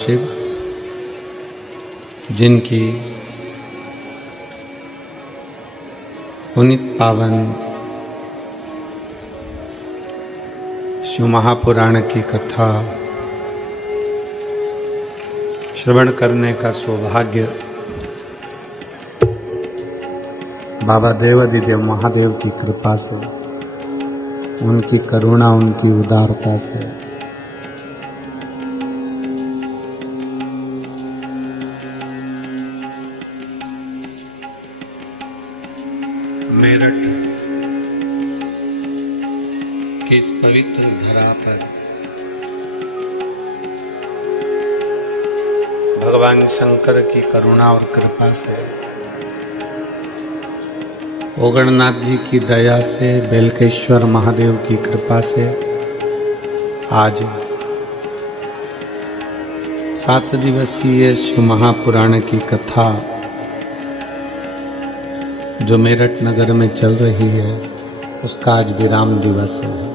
शिव जिनकी पुनित पावन शिव महापुराण की कथा श्रवण करने का सौभाग्य बाबा देवादिदेव महादेव की कृपा से, उनकी करुणा, उनकी उदारता से मेरठ की इस पवित्र धरा पर भगवान शंकर की करुणा और कृपा से, ओगणनाथ जी की दया से, बेलकेश्वर महादेव की कृपा से आज 7 दिवसीय शिव महापुराण की कथा जो मेरठ नगर में चल रही है, उसका आज विराम दिवस है।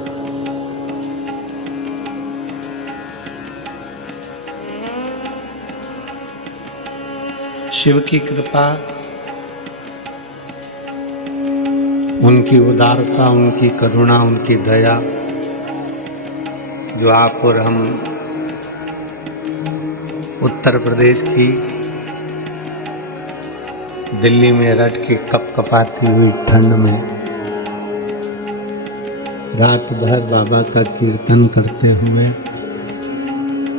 शिव की कृपा, उनकी उदारता, उनकी करुणा, उनकी दया जो आप और हम उत्तर प्रदेश की दिल्ली मेरठ की कपकपाती हुई ठंड में रात भर बाबा का कीर्तन करते हुए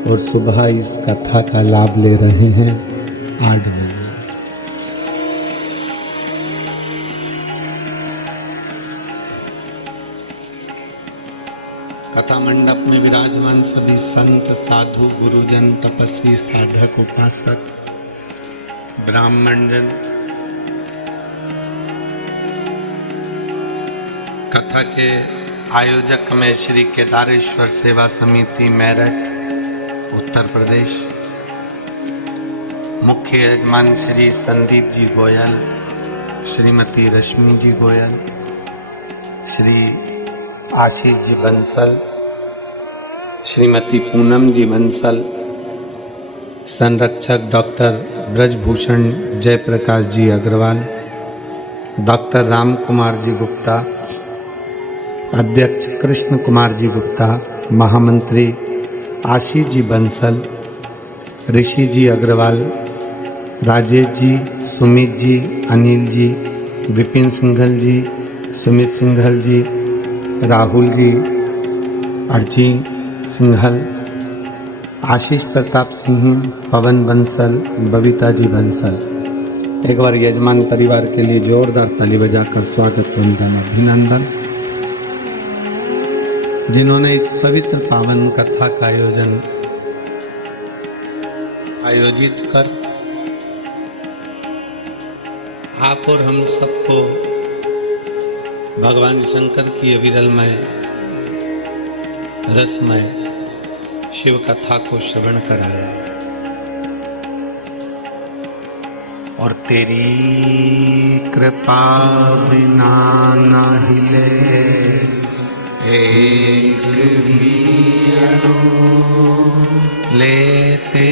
और सुबह इस कथा का लाभ ले रहे हैं 8 बजे। कथा मंडप में विराजमान सभी संत, साधु, गुरुजन, तपस्वी, साधक, उपासक, ब्राह्मण जन, कथा के आयोजक में श्री केदारेश्वर सेवा समिति मेरठ उत्तर प्रदेश, मुख्य यजमान श्री संदीप जी गोयल, श्रीमती रश्मि जी गोयल, श्री आशीष जी बंसल, श्रीमती पूनम जी बंसल, संरक्षक डॉक्टर ब्रजभूषण जयप्रकाश जी अग्रवाल, डॉक्टर राम कुमार जी गुप्ता, अध्यक्ष कृष्ण कुमार जी गुप्ता, महामंत्री आशीष जी बंसल, ऋषि जी अग्रवाल, राजेश जी, सुमित जी, अनिल जी, विपिन सिंघल जी, सुमित सिंघल जी, राहुल जी, अर्जी सिंघल, आशीष प्रताप सिंह, पवन बंसल, बबीता जी बंसल। एक बार यजमान परिवार के लिए जोरदार ताली बजाकर स्वागत, वंदन, अभिनंदन। जिन्होंने इस पवित्र पावन कथा का आयोजित कर आप और हम सबको भगवान शंकर की अविरलमय रसमय शिव कथा को श्रवण कराया। और तेरी कृपा बिना न हिले एक भी अणु, लेते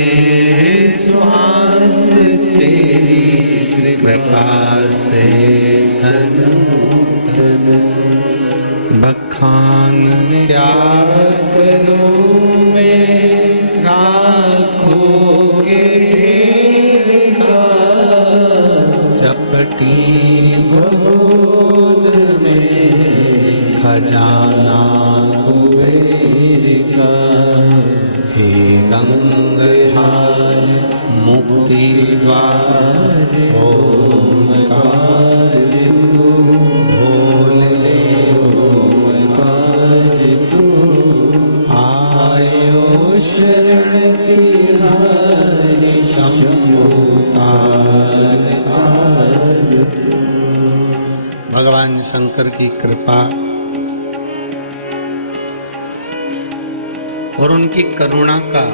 श्वास तेरी कृपा से धन धन, बखान क्या करूं मैं राखों के ढेर का, चपटी गोद में खजाना कुबेर का, हे गंगाधार मुक्ति द्वार ओंकार तू, भोले ओंकार तू, आयो शरण तिहारी शंभुतार। भगवान शंकर की कृपा और उनकी करुणा का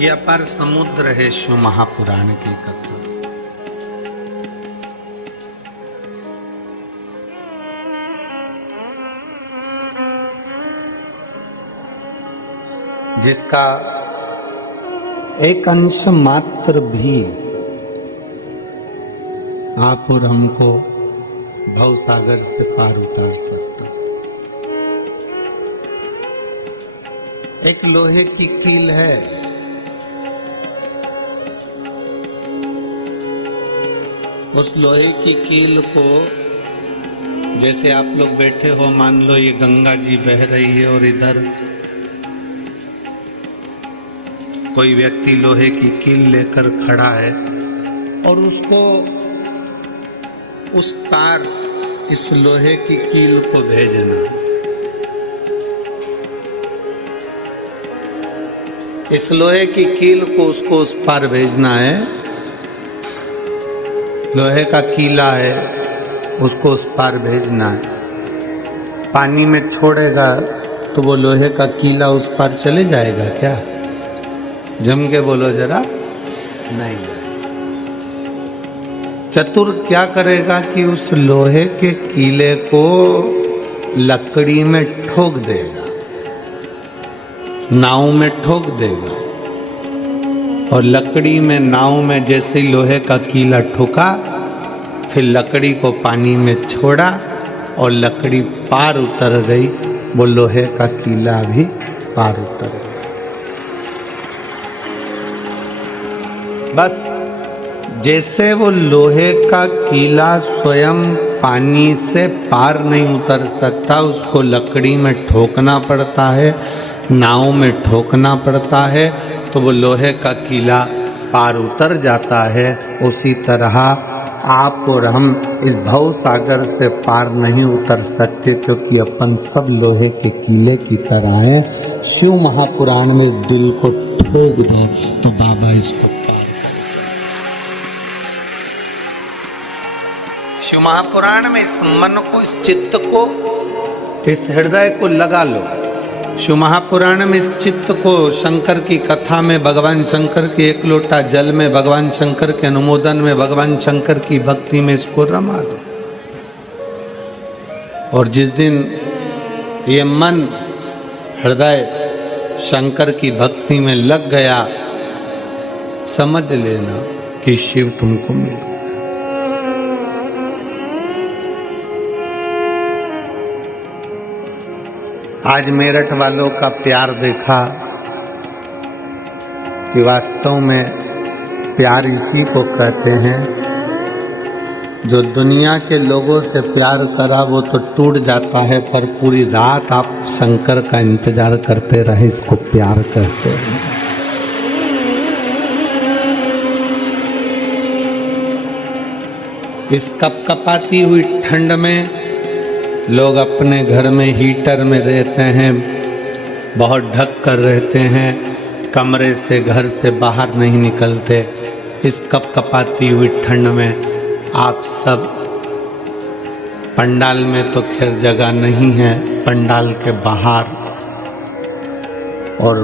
यह अपार समुद्र है शिव महापुराण की कथा। जिसका एक अंश मात्र भी आप और हमको भवसागर से पार उतार सकता। एक लोहे की कील है, उस लोहे की कील को जैसे आप लोग बैठे हो, मान लो ये गंगा जी बह रही है और इधर कोई व्यक्ति लोहे की कील लेकर खड़ा है और उसको उस पार इस लोहे की कील को भेजना। इस लोहे की कील को उसको उस पार भेजना है। लोहे का कीला है, उसको उस पार भेजना है। पानी में छोड़ेगा तो वो लोहे का कीला उस पार चले जाएगा क्या? जम के बोलो जरा, नहीं। चतुर क्या करेगा कि उस लोहे के कीले को लकड़ी में ठोक देगा, नाव में ठोक देगा। और लकड़ी में, नाव में जैसे लोहे का कीला ठोका, फिर लकड़ी को पानी में छोड़ा और लकड़ी पार उतर गई, वो लोहे का कीला भी पार उतर गया। बस जैसे वो लोहे का कीला स्वयं पानी से पार नहीं उतर सकता, उसको लकड़ी में ठोकना पड़ता है, नाव में ठोकना पड़ता है, तो वो लोहे का कीला पार उतर जाता है। उसी तरह आप और हम इस भव सागर से पार नहीं उतर सकते, क्योंकि अपन सब लोहे के कीले की तरह हैं। शिव महापुराण में इस दिल को ठोक दो तो बाबा इसको पार कर सकते। शिव महापुराण में इस मन को, इस चित्त को, इस हृदय को लगा लो। शिव महापुराण में इस चित्त को, शंकर की कथा में, भगवान शंकर के एक लोटा जल में, भगवान शंकर के अनुमोदन में, भगवान शंकर की भक्ति में इसको रमा दो। और जिस दिन ये मन, हृदय शंकर की भक्ति में लग गया, समझ लेना कि शिव तुमको मिल गया। आज मेरठ वालों का प्यार देखा कि वास्तव में प्यार इसी को कहते हैं। जो दुनिया के लोगों से प्यार करा वो तो टूट जाता है, पर पूरी रात आप शंकर का इंतजार करते रहे, इसको प्यार कहते हैं। इस कपकपाती हुई ठंड में लोग अपने घर में हीटर में रहते हैं, बहुत ढक कर रहते हैं, कमरे से, घर से बाहर नहीं निकलते। इस कपकपाती हुई ठंड में आप सब, पंडाल में तो खैर जगह नहीं है, पंडाल के बाहर और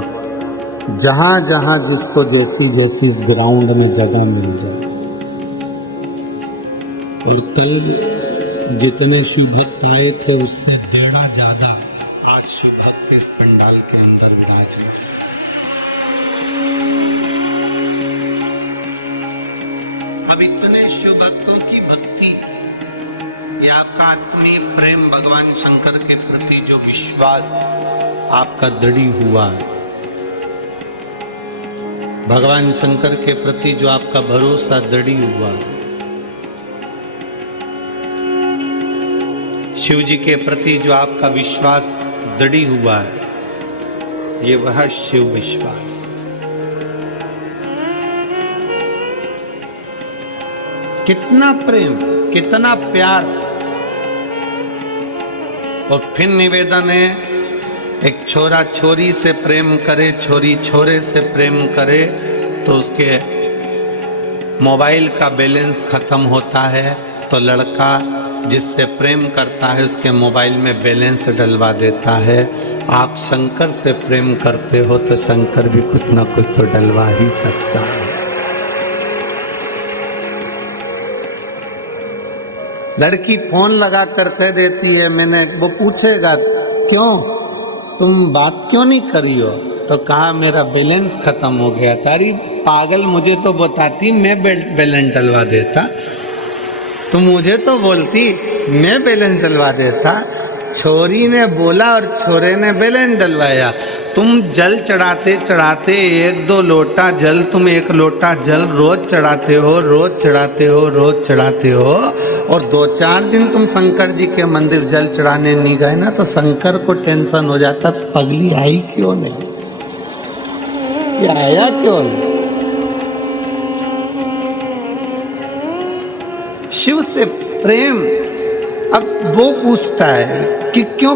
जहाँ जहाँ जिसको जैसी जैसी इस ग्राउंड में जगह मिल जाए। और कल जितने शिव भक्त आए थे उससे 1.5 ज्यादा आज शिव भक्त इस पंडाल के अंदर विराज रहे। अब इतने शिव भक्तों की भक्ति, ये आपका आत्मीय प्रेम, भगवान शंकर के प्रति जो विश्वास आपका दृढ़ हुआ है, भगवान शंकर के प्रति जो आपका भरोसा दृढ़ हुआ है, शिव जी के प्रति जो आपका विश्वास दृढ़ हुआ है, ये वह शिव विश्वास। कितना प्रेम, कितना प्यार। और फिर निवेदन है, एक छोरा छोरी से प्रेम करे, छोरी छोरे से प्रेम करे तो उसके मोबाइल का बैलेंस खत्म होता है, तो लड़का जिससे प्रेम करता है उसके मोबाइल में बैलेंस डलवा देता है। आप शंकर से प्रेम करते हो तो शंकर भी कुछ ना कुछ तो डलवा ही सकता है। लड़की फोन लगा कर कह देती है, वो पूछेगा क्यों तुम बात क्यों नहीं करी हो, तो तो कहा मेरा बैलेंस खत्म हो गया था। अरे पागल, मुझे तो बताती मैं बैलेंस डलवा देता, तुम मुझे तो बोलती मैं बैलेंस डलवा देता। छोरी ने बोला और छोरे ने बैलेंस डलवाया। तुम जल चढ़ाते चढ़ाते 1-2 लोटा जल, तुम 1 लोटा जल रोज चढ़ाते हो, रोज चढ़ाते हो, रोज चढ़ाते हो, और 2-4 दिन तुम शंकर जी के मंदिर जल चढ़ाने नहीं गए ना, तो शंकर को टेंशन हो जाता, पगली आई क्यों नहीं, ये आया क्यों नहीं। शिव से प्रेम। अब वो पूछता है कि क्यों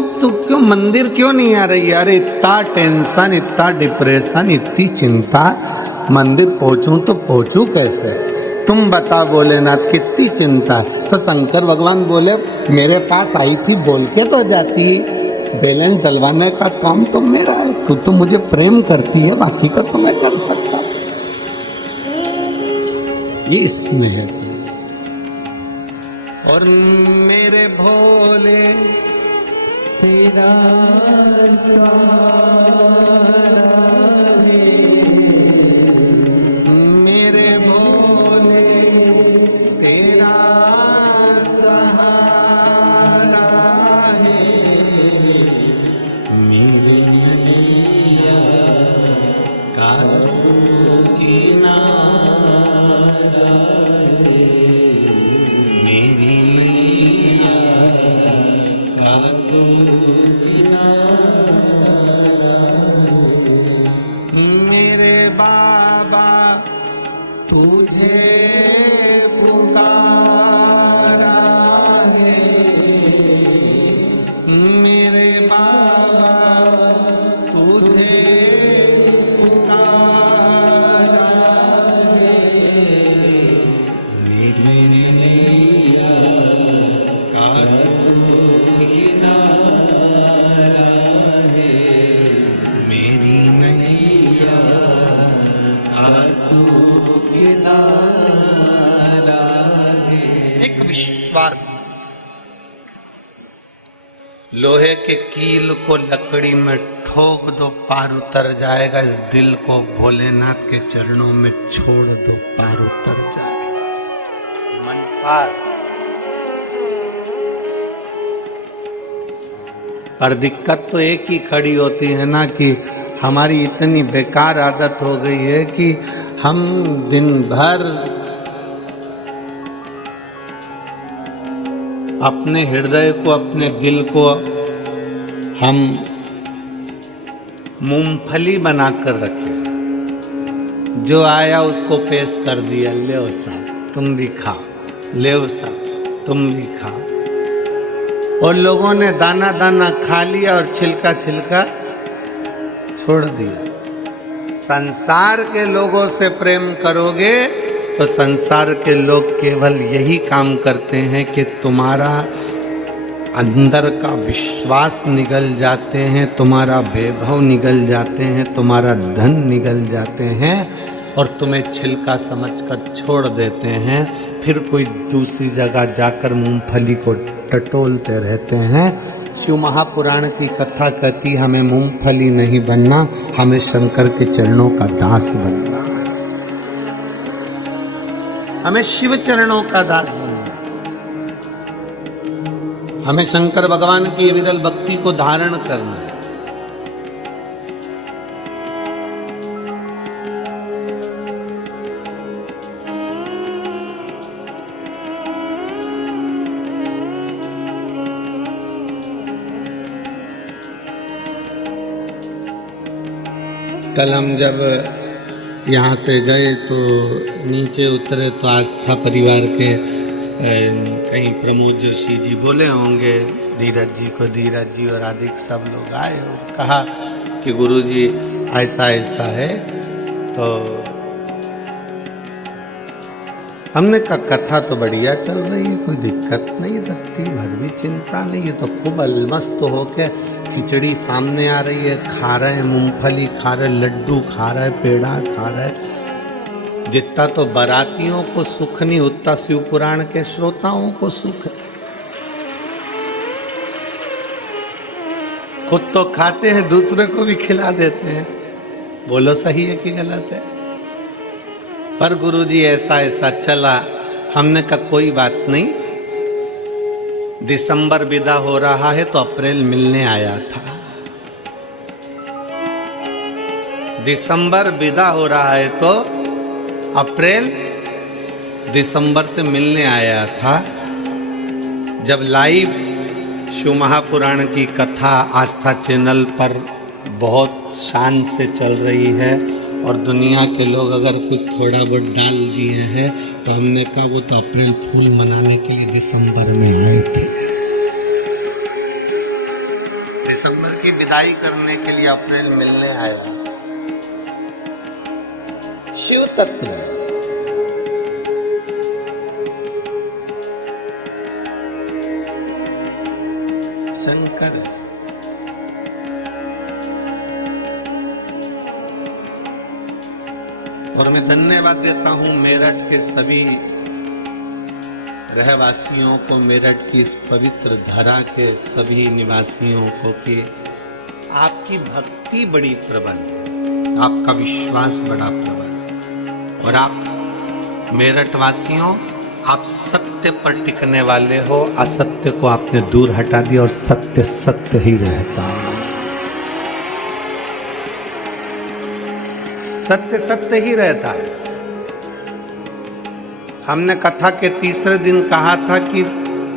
मंदिर क्यों नहीं आ रही है? अरे इतना टेंशन, इतना डिप्रेशन, इतनी चिंता, मंदिर पहुंचूं तो पहुंचूं कैसे? तुम बता भोलेनाथ, कितनी चिंता। तो शंकर भगवान बोले मेरे पास आई थी, बोल के तो जाती, बैलेंस डलवाने का काम तो मेरा है, तू तो मुझे प्रेम करती है, बाकी को तो मैं कर सकता। ये इसमें है। और मेरे भोले तेरा सहारा है, मेरे भोले तेरा सहारा है, मेरे नैया का तू किनारा है, मेरी तुझे पुकारा है, मेरे बाबा तुझे पुकारा है, मेरी नैया का किनारा है, मेरी नैया का एक विश्वास। लोहे के कील को लकड़ी में ठोक दो, पार उतर जाएगा। इस दिल को भोलेनाथ के चरणों में छोड़ दो, पार उतर जाएगा मन पार। पर दिक्कत तो एक ही खड़ी होती है ना कि हमारी इतनी बेकार आदत हो गई है कि हम दिन भर अपने हृदय को, अपने दिल को हम मूंगफली बनाकर रखे। जो आया उसको पेश कर दिया, ले साहब तुम भी खाओ, ले साहब तुम भी खाओ। और लोगों ने दाना दाना खा लिया और छिलका छिलका छोड़ दिया। संसार के लोगों से प्रेम करोगे तो संसार के लोग केवल यही काम करते हैं कि तुम्हारा अंदर का विश्वास निगल जाते हैं, तुम्हारा वैभव निगल जाते हैं, तुम्हारा धन निगल जाते हैं और तुम्हें छिलका समझकर छोड़ देते हैं। फिर कोई दूसरी जगह जाकर मूंगफली को टटोलते रहते हैं। शिव महापुराण की कथा कहती हमें मूंगफली नहीं बनना, हमें शंकर के चरणों का दास बनना, हमें शिव चरणों का दास बनना, हमें शंकर भगवान की विरल भक्ति को धारण करना है। कल हम जब यहाँ से गए तो नीचे उतरे तो आस्था परिवार के कहीं प्रमोद जोशी जी बोले होंगे धीरज जी को, धीरज जी और आदि सब लोग आए और कहा कि गुरुजी ऐसा ऐसा है। तो हमने कहा कथा तो बढ़िया चल रही है, कोई दिक्कत नहीं, रत्ती भर भी चिंता नहीं है। तो खूब अलमस्त होके खिचड़ी सामने आ रही है, खा रहे हैं, मूंगफली खा रहे, लड्डू खा रहे, पेड़ा खा रहे। जितना तो बारातियों को सुख नहीं उतना शिव पुराण के श्रोताओं को सुख है। खुद तो खाते हैं, दूसरे को भी खिला देते हैं। बोलो सही है कि गलत है? पर गुरुजी ऐसा ऐसा चला, हमने कहा कोई बात नहीं, दिसंबर विदा हो रहा है तो अप्रैल मिलने आया था। दिसंबर विदा हो रहा है तो अप्रैल दिसंबर से मिलने आया था। जब लाइव शिव महापुराण की कथा आस्था चैनल पर बहुत शान से चल रही है और दुनिया के लोग अगर कुछ थोड़ा बहुत डाल दिए हैं तो हमने कहा वो तो अप्रैल फूल मनाने के लिए दिसंबर में आए थे, दिसंबर की विदाई करने के लिए अप्रैल मिलने आया। शिव तत्व शंकर है। और मैं धन्यवाद देता हूं मेरठ के सभी रहवासियों को, मेरठ की इस पवित्र धरा के सभी निवासियों को कि आपकी भक्ति बड़ी प्रबल है, आपका विश्वास बड़ा प्रबल है। और आप मेरठ वासियों, आप सत्य पर टिकने वाले हो, असत्य को आपने दूर हटा दिया और सत्य सत्य ही रहता है, सत्य सत्य ही रहता है। हमने कथा के तीसरे दिन कहा था कि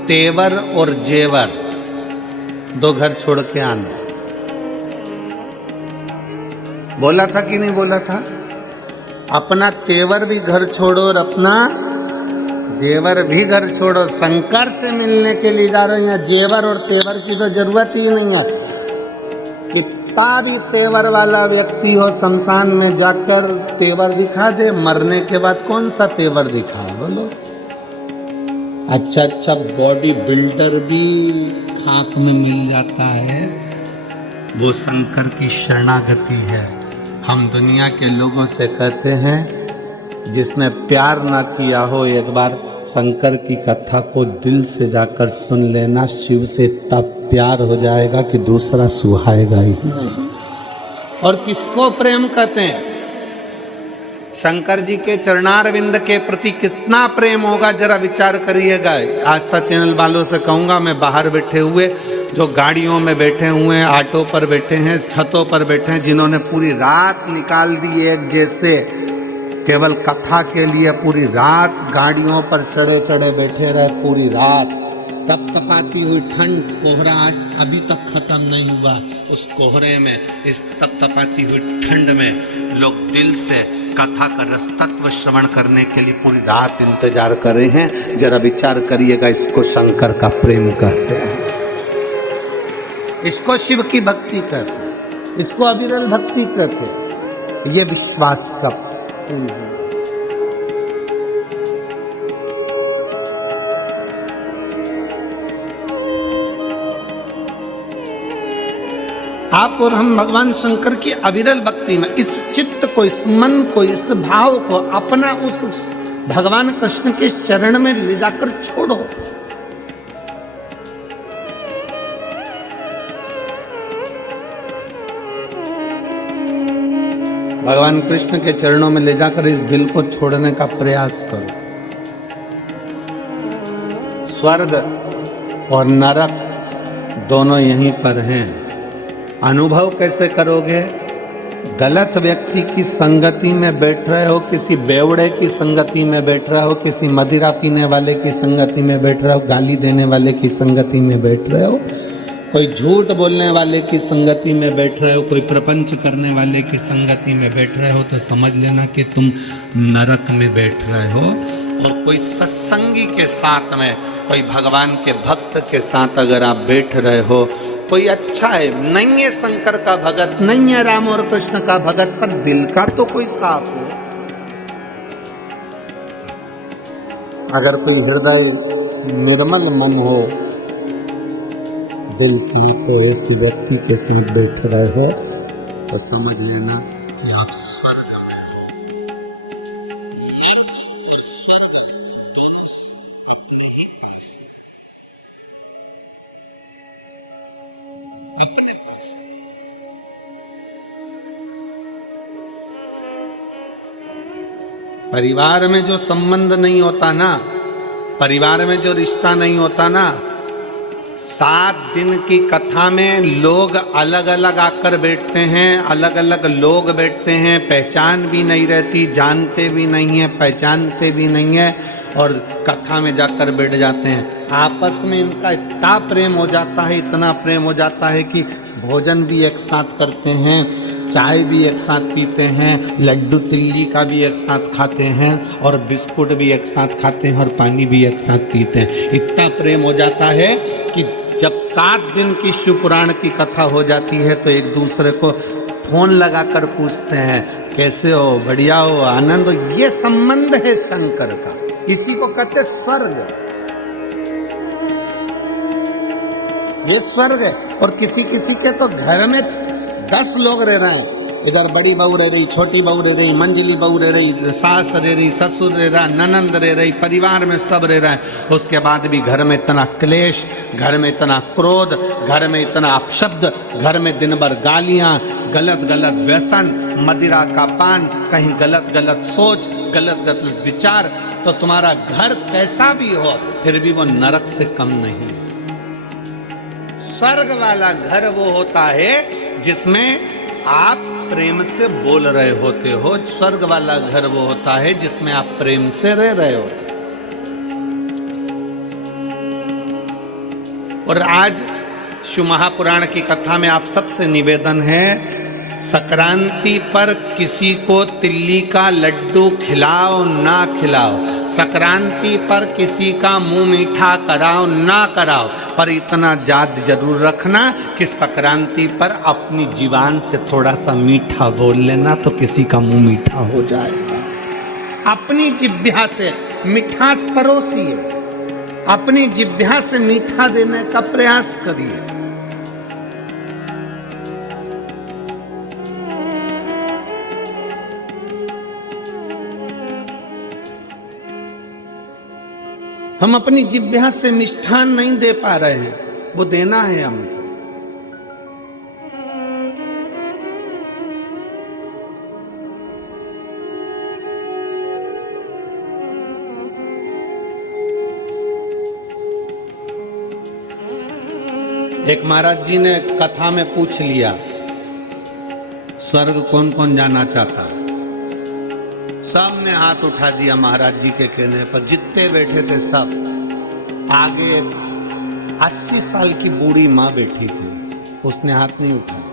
तेवर और जेवर दो घर छोड़ के आना, बोला था कि नहीं बोला था? अपना तेवर भी घर छोड़ो और अपना जेवर भी घर छोड़ो। शंकर से मिलने के लिए जा रहे हैं, जेवर और तेवर की तो जरूरत ही नहीं है। कितना भी तेवर वाला व्यक्ति हो, शमशान में जाकर तेवर दिखा दे, मरने के बाद कौन सा तेवर दिखाए बोलो? अच्छा अच्छा बॉडी बिल्डर भी खाक में मिल जाता है, वो शंकर की शरणागति है। हम दुनिया के लोगों से कहते हैं जिसने प्यार ना किया हो, एक बार शंकर की कथा को दिल से जाकर सुन लेना, शिव से तब प्यार हो जाएगा कि दूसरा सुहाएगा ही नहीं। और किसको प्रेम कहते हैं? शंकर जी के चरणारविंद के प्रति कितना प्रेम होगा, जरा विचार करिएगा। आस्था चैनल वालों से कहूँगा, मैं बाहर बैठे हुए, जो गाड़ियों में बैठे हुए हैं, ऑटो पर बैठे हैं, छतों पर बैठे हैं, जिन्होंने पूरी रात निकाल दी एक जैसे केवल कथा के लिए, पूरी रात गाड़ियों पर चढ़े चढ़े बैठे रहे, पूरी रात तपतपाती हुई ठंड, कोहरा आज अभी तक खत्म नहीं हुआ, उस कोहरे में, इस तपतपाती हुई ठंड में लोग दिल से कथा का रस तत्व श्रवण करने के लिए पूरी रात इंतजार कर रहे हैं। जरा विचार करिएगा, इसको शंकर का प्रेम कहते हैं, इसको शिव की भक्ति कहते हैं, इसको अविरल भक्ति कहते हैं। ये विश्वास का पुंज है। आप और हम भगवान शंकर की अविरल भक्ति में इस चित्त को, इस मन को, इस भाव को अपना उस भगवान कृष्ण के चरण में ले जाकर छोड़ो। भगवान कृष्ण के चरणों में ले जाकर इस दिल को छोड़ने का प्रयास करो। स्वर्ग और नरक दोनों यहीं पर हैं। अनुभव कैसे करोगे? गलत व्यक्ति की संगति में बैठ रहे हो, किसी बेवड़े की संगति में बैठ रहे हो, किसी मदिरा पीने वाले की संगति में बैठ रहे हो, गाली देने वाले की संगति में बैठ रहे हो, कोई झूठ बोलने वाले की संगति में बैठ रहे हो, कोई प्रपंच करने वाले की संगति में बैठ रहे हो, तो समझ लेना कि तुम नरक में बैठ रहे हो। और कोई सत्संगी के साथ में, कोई भगवान के भक्त के साथ अगर आप बैठ रहे हो, कोई अच्छा है, नहीं है शंकर का भगत, नहीं है राम और कृष्ण का भगत, पर दिल का तो कोई साफ हो। अगर कोई हृदय निर्मल मन हो, दिल साफ हो, ऐसी व्यक्ति के साथ बैठ रहे हो, तो समझ लेना कि आप स्वर्ग में। परिवार में जो संबंध नहीं होता ना, परिवार में जो रिश्ता नहीं होता ना, 7 दिन की कथा में लोग अलग अलग आकर बैठते हैं, अलग अलग लोग बैठते हैं, पहचान भी नहीं रहती, जानते भी नहीं है, पहचानते भी नहीं है, और कथा में जाकर बैठ जाते हैं। आपस में इनका इतना प्रेम हो जाता है, इतना प्रेम हो जाता है कि भोजन भी एक साथ करते हैं, चाय भी एक साथ पीते हैं, लड्डू तिल्ली का भी एक साथ खाते हैं, और बिस्कुट भी एक साथ खाते हैं, और पानी भी एक साथ पीते हैं। इतना प्रेम हो जाता है कि जब 7 दिन की शिवपुराण की कथा हो जाती है तो एक दूसरे को फोन लगाकर पूछते हैं, कैसे हो, बढ़िया हो, आनंद हो। ये संबंध है शंकर का, इसी को कहते स्वर्ग। ये स्वर्ग है। और किसी किसी के तो घर में 10 लोग रह रहे हैं, इधर बड़ी बहू रह रही, छोटी बहू रह रही, मंजली बहू रह रही, सास रह रही, ससुर रह रहा, ननंद रह रही, परिवार में सब रह रहा है। उसके बाद भी घर में इतना क्लेश, घर में इतना क्रोध, घर में इतना अपशब्द, घर में दिन भर गालियां, गलत गलत व्यसन, मदिरा का पान, कहीं गलत गलत सोच, गलत गलत विचार। तो तुम्हारा घर कैसा भी हो फिर भी वो नरक से कम नहीं। स्वर्ग वाला घर वो होता है जिसमें आप प्रेम से बोल रहे होते हो। स्वर्ग वाला घर वो होता है जिसमें आप प्रेम से रह रहे होते हो। और आज शिव महापुराण की कथा में आप सबसे निवेदन है, संक्रांति पर किसी को तिल्ली का लड्डू खिलाओ ना खिलाओ, संक्रांति पर किसी का मुंह मीठा कराओ ना कराओ, पर इतना याद जरूर रखना कि संक्रांति पर अपनी जीवान से थोड़ा सा मीठा बोल लेना तो किसी का मुंह मीठा हो जाएगा। अपनी जिह्वा से मिठास परोसिए, अपनी जिह्वा से मीठा देने का प्रयास करिए। हम अपनी जिह्वा से मिष्ठान नहीं दे पा रहे हैं, वो देना है हमको। एक महाराज जी ने कथा में पूछ लिया, स्वर्ग कौन कौन जाना चाहता? सब ने हाथ उठा दिया महाराज जी के कहने पर, जितने बैठे थे सब। आगे 80 साल की बूढ़ी माँ बैठी थी, उसने हाथ नहीं उठाया।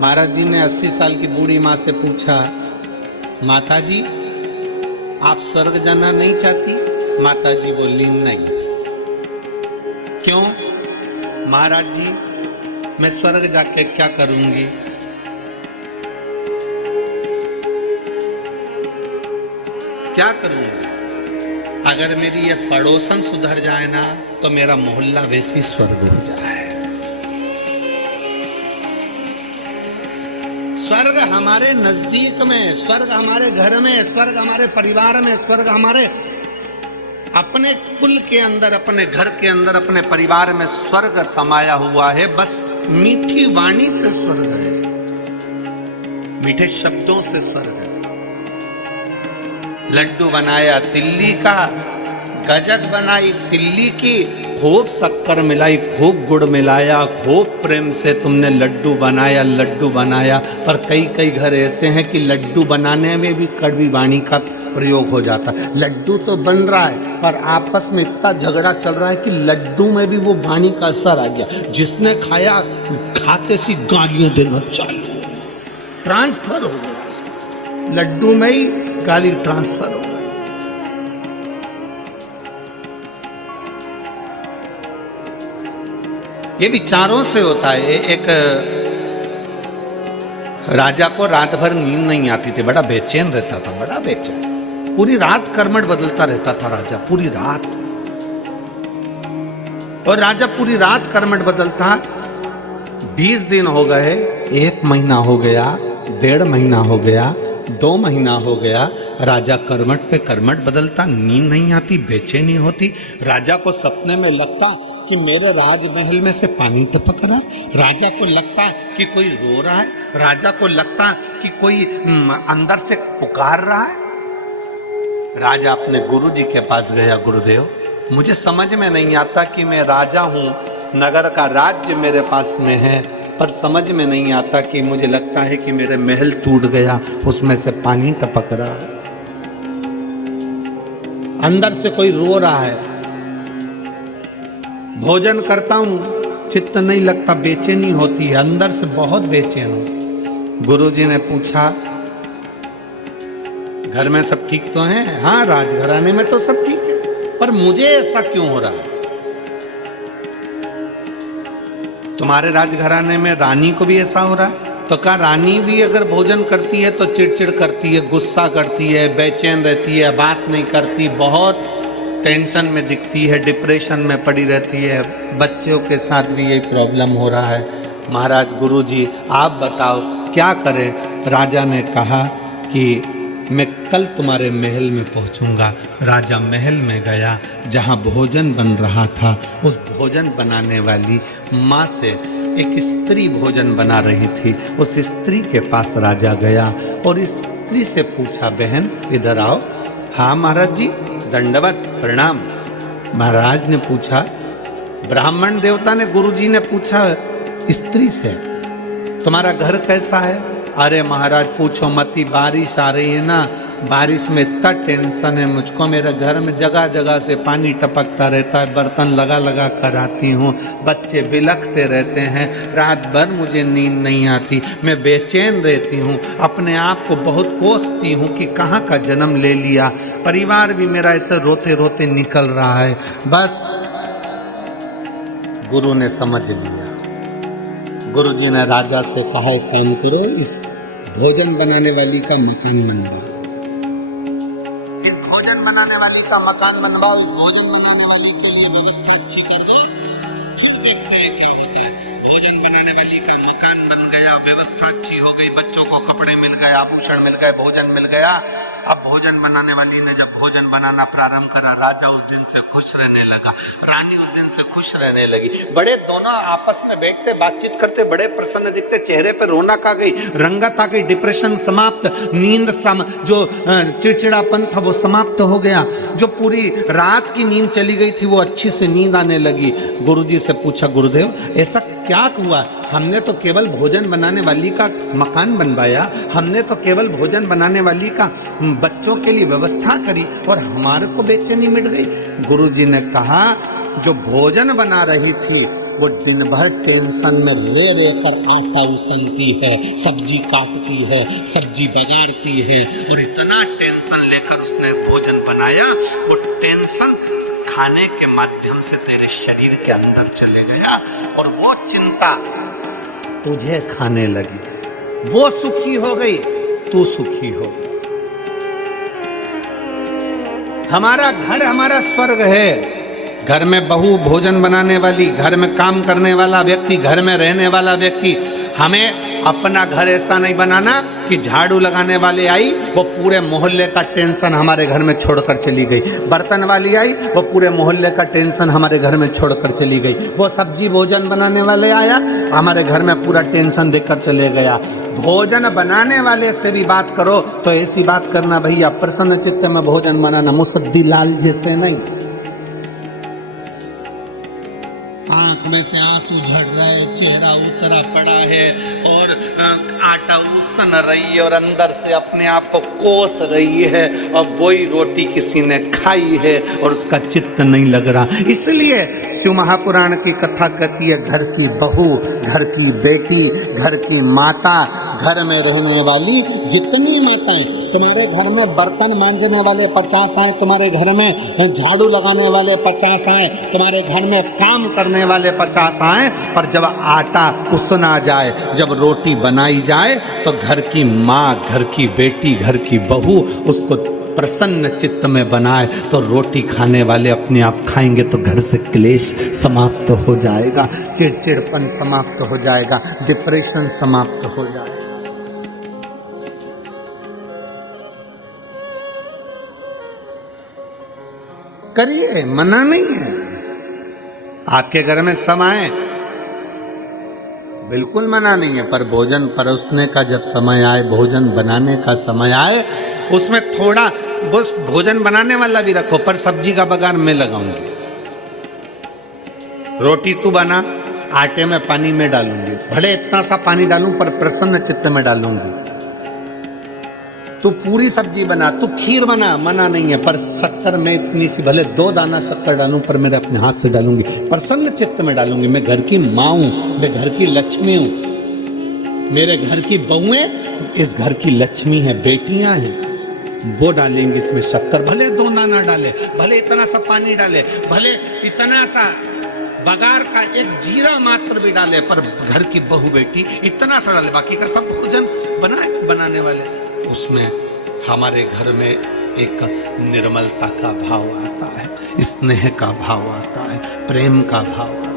महाराज जी ने 80 साल की बूढ़ी माँ से पूछा, माता जी आप स्वर्ग जाना नहीं चाहती? माता जी बोली नहीं। क्यों? महाराज जी मैं स्वर्ग जाके क्या करूंगी? क्या करूंगी? अगर मेरी ये पड़ोसन सुधर जाए ना तो मेरा मोहल्ला वैसी स्वर्ग हो जाए। स्वर्ग हमारे नजदीक में, स्वर्ग हमारे घर में, स्वर्ग हमारे परिवार में, स्वर्ग हमारे अपने कुल के अंदर, अपने घर के अंदर, अपने परिवार में स्वर्ग समाया हुआ है। बस मीठी वाणी से स्वर्ग है, मीठे शब्दों से स्वर्ग है। लड्डू बनाया तिल्ली का, गजक बनाई तिल्ली की, खूब शक्कर मिलाई, खूब गुड़ मिलाया, खूब प्रेम से तुमने लड्डू बनाया, लड्डू बनाया। पर कई घर ऐसे हैं कि लड्डू बनाने में भी कड़वी वाणी का प्रयोग हो जाता है। लड्डू तो बन रहा है पर आपस में इतना झगड़ा चल रहा है कि लड्डू में भी वो वाणी का असर आ गया। जिसने खाया खाते सी गालियां देना चालू, ट्रांसफर हो गया, लड्डू में ही गाली ट्रांसफर हो गई। ये विचारों से होता है। एक राजा को रात भर नींद नहीं आती थी, बड़ा बेचैन रहता था, बड़ा बेचैन। पूरी रात कर्मठ बदलता रहता था राजा, पूरी रात। और राजा पूरी रात कर्मठ बदलता। 20 दिन हो गए, 1 महीना हो गया, 1.5 महीना हो गया, 2 महीना हो गया, राजा कर्मठ पे कर्मठ बदलता, नींद नहीं आती, बेचैनी होती। राजा को सपने में लगता कि मेरे राजमहल में से पानी टपक रहा है। राजा को लगता कि कोई रो रहा है, राजा को लगता कि कोई अंदर से पुकार रहा है। राजा अपने गुरुजी के पास गया, गुरुदेव मुझे समझ में नहीं आता कि मैं राजा हूं, नगर का राज्य मेरे पास में है, पर समझ में नहीं आता कि मुझे लगता है कि मेरे महल टूट गया, उसमें से पानी टपक रहा है, अंदर से कोई रो रहा है। भोजन करता हूं, चित्त नहीं लगता, बेचैनी होती है, अंदर से बहुत बेचैन हूं। गुरुजी ने पूछा घर में सब ठीक तो है? हाँ, राजघराने में तो सब ठीक है, पर मुझे ऐसा क्यों हो रहा है? तुम्हारे राजघराने में रानी को भी ऐसा हो रहा है? तो कहा रानी भी अगर भोजन करती है तो चिड़चिड़ करती है, गुस्सा करती है, बेचैन रहती है, बात नहीं करती, बहुत टेंशन में दिखती है, डिप्रेशन में पड़ी रहती है। बच्चों के साथ भी यही प्रॉब्लम हो रहा है। महाराज गुरुजी आप बताओ क्या करें? राजा ने कहा कि मैं कल तुम्हारे महल में पहुंचूंगा। राजा महल में गया, जहां भोजन बन रहा था, उस भोजन बनाने वाली माँ से एक स्त्री भोजन बना रही थी। उस स्त्री के पास राजा गया और इस स्त्री से पूछा, बहन इधर आओ। हाँ महाराज जी, दंडवत प्रणाम। महाराज ने पूछा, ब्राह्मण देवता ने, गुरुजी ने पूछा स्त्री से, तुम्हारा घर कैसा है? अरे महाराज पूछो मत, बारिश आ रही है ना, बारिश में इतना टेंशन है मुझको, मेरे घर में जगह जगह से पानी टपकता रहता है, बर्तन लगा लगा कर आती हूँ, बच्चे बिलखते रहते हैं, रात भर मुझे नींद नहीं आती, मैं बेचैन रहती हूँ, अपने आप को बहुत कोसती हूँ कि कहाँ का जन्म ले लिया, परिवार भी मेरा ऐसे रोते रोते निकल रहा है। बस गुरु ने समझ लिया। गुरुजी ने राजा से कहा, एक काम करो, इस भोजन बनाने वाली का मकान बनवाओ, इस भोजन बनाने वाली का मकान बनवाओ, इस भोजन बनाने वाली के लिए व्यवस्था अच्छी कर दो, फिर देखते हैं क्या होता है। भोजन बनाने वाली का मकान बन गया, व्यवस्था अच्छी हो गई, बच्चों को कपड़े मिल गए, आभूषण मिल गए, भोजन मिल गया। अब भोजन बनाने वाली ने जब भोजन बनाना प्रारंभ करा, राजा उस दिन से खुश रहने लगा, रानी उस दिन से खुश रहने लगी। बड़े दोनों आपस में बैठते बातचीत करते, बड़े प्रसन्न दिखते, चेहरे पर रौनक आ गई, रंगत आ गई, डिप्रेशन समाप्त, नींद जो चिड़चिड़ापन था वो समाप्त हो गया, जो पूरी रात की नींद चली गई थी वो अच्छी से नींद आने लगी। गुरुजी से पूछा, गुरुदेव ऐसा क्या हुआ? हमने तो केवल भोजन बनाने वाली का मकान बनवाया, हमने तो केवल भोजन बनाने वाली का बच्चों के लिए व्यवस्था करी और हमारे को बेचैनी मिट गई। गुरुजी ने कहा, जो भोजन बना रही थी वो दिन भर टेंशन में रे कर आटा उसनती है, सब्जी काटती है, सब्जी बगाड़ती है, और इतना टेंशन लेकर उसने भोजन बनाया, वो टेंशन खाने के माध्यम से तेरे शरीर के अंदर चले गया और वो चिंता तुझे खाने लगी। वो सुखी हो गई, तू सुखी हो। हमारा घर हमारा स्वर्ग है। घर में बहू भोजन बनाने वाली, घर में काम करने वाला व्यक्ति, घर में रहने वाला व्यक्ति, हमें अपना घर ऐसा नहीं बनाना कि झाड़ू लगाने वाली आई वो पूरे मोहल्ले का टेंशन हमारे घर में छोड़कर चली गई, बर्तन वाली आई वो पूरे मोहल्ले का टेंशन हमारे घर में छोड़कर चली गई, वो सब्जी भोजन बनाने वाले आया हमारे घर में पूरा टेंशन देकर चले गया। भोजन बनाने वाले से भी बात करो तो ऐसी बात करना, भैया प्रसन्न चित्त में भोजन बनाना, मुसद्दी लाल जैसे नहीं। आंख में से आंसू झड़ रहे, चेहरा उतरा पड़ा है और आटा उसन रही है और अंदर से अपने आप को कोस रही है और वही रोटी किसी ने खाई है और उसका चित्त नहीं लग रहा। इसलिए शिव महापुराण की कथा कहती है, घर की बहू, घर की बेटी, घर की माता, घर में रहने वाली जितनी माताएं, तुम्हारे घर में बर्तन मांजने वाले 50 आए, तुम्हारे घर में झाड़ू लगाने वाले 50 आए, तुम्हारे घर में काम करने वाले 50 आए, पर जब आटा उसना जाए, जब रोटी बनाई जाए तो घर की माँ, घर की बेटी, घर की बहू उसको प्रसन्न चित्त में बनाए तो रोटी खाने वाले अपने आप खाएंगे तो घर से क्लेश समाप्त हो जाएगा, चिड़चिड़पन समाप्त हो जाएगा, डिप्रेशन समाप्त हो जाएगा। करिए, मना नहीं है, आपके घर में सब आए, बिल्कुल मना नहीं है, पर भोजन परोसने का जब समय आए, भोजन बनाने का समय आए, उसमें थोड़ा बस भोजन बनाने वाला भी रखो, पर सब्जी का बगान मैं लगाऊंगी। रोटी तू बना, आटे में पानी में डालूंगी, भले इतना सा पानी डालूं पर प्रसन्न चित्त में डालूंगी। तू पूरी सब्जी बना, तू खीर बना, मना नहीं है, पर शक्कर में इतनी सी, भले 2 दाना शक्कर डालूं पर मेरे अपने हाथ से डालूंगी, प्रसन्न चित्त में डालूंगी। मैं घर की माँ हूं, मैं घर की लक्ष्मी हूं, मेरे घर की बहुएं इस घर की लक्ष्मी है, बेटियां हैं, वो डालेंगे इसमें शक्कर, भले 2 दाना डाले, भले इतना सा पानी डाले, भले इतना सा बगार का एक जीरा मात्र भी डाले, पर घर की बहू बेटी इतना सा डाले, बाकी का सब भोजन बनाने वाले। उसमें हमारे घर में एक निर्मलता का भाव आता है, स्नेह का भाव आता है, प्रेम का भाव आता है।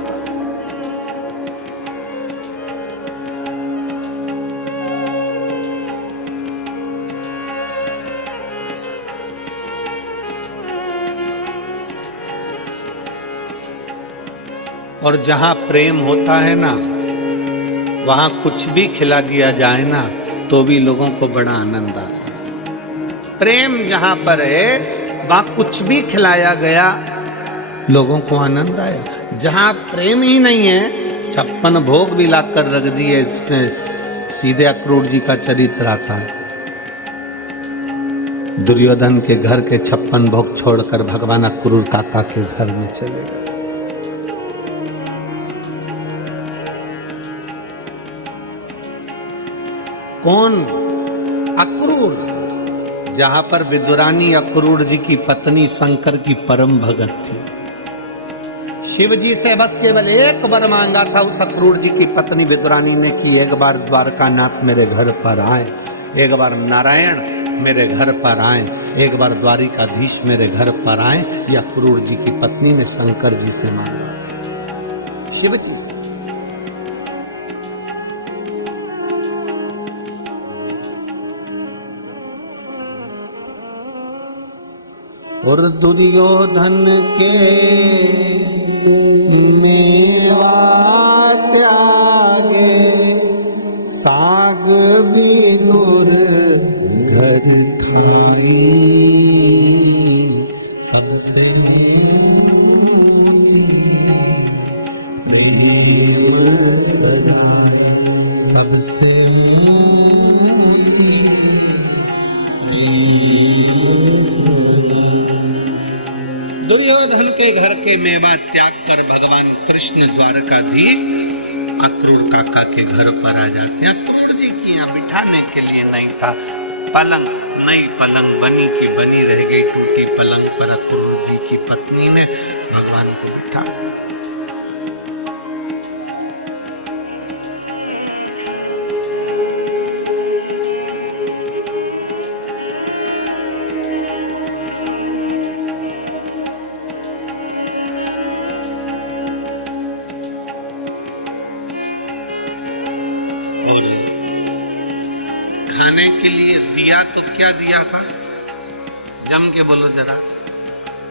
और जहां प्रेम होता है ना, वहां कुछ भी खिला दिया जाए ना तो भी लोगों को बड़ा आनंद आता है। प्रेम जहां पर है वहां कुछ भी खिलाया गया लोगों को आनंद आया। जहां प्रेम ही नहीं है, 56 भोग भी लाकर रख दिए, इसमें सीधे अक्रूर जी का चरित्र आता है। दुर्योधन के घर के 56 भोग छोड़कर भगवान अक्रूर काका के घर में चले गए। कौन? अक्रूर। जहां पर विदुरानी अक्रूर जी की पत्नी शंकर की परम भगत थी। शिव जी से बस केवल एक बार मांगा था उस अक्रूर जी की पत्नी विदुरानी ने कि एक बार द्वारकानाथ मेरे घर पर आए, एक बार नारायण मेरे घर पर आए, एक बार द्वारिकाधीश मेरे घर पर आए। ये अक्रूर जी की पत्नी ने शंकर जी से मांगा, शिव जी से। और दुर्योधन के मेवा त्यागे, साग भी दूर घर खाई, सबसे प्रेम सदा, सबसे दुर्योधन के घर के मेवा त्याग कर भगवान कृष्ण द्वारकाधीश अक्रूर काका के घर पर आ जाते हैं। अक्रूर जी की यहाँ बिठाने के लिए नहीं था पलंग, नई पलंग बनी की बनी रह गई, टूटी पलंग पर अक्रूर जी की पत्नी ने भगवान को बिठा। खाने के लिए दिया तो क्या दिया था? जम के बोलो जरा।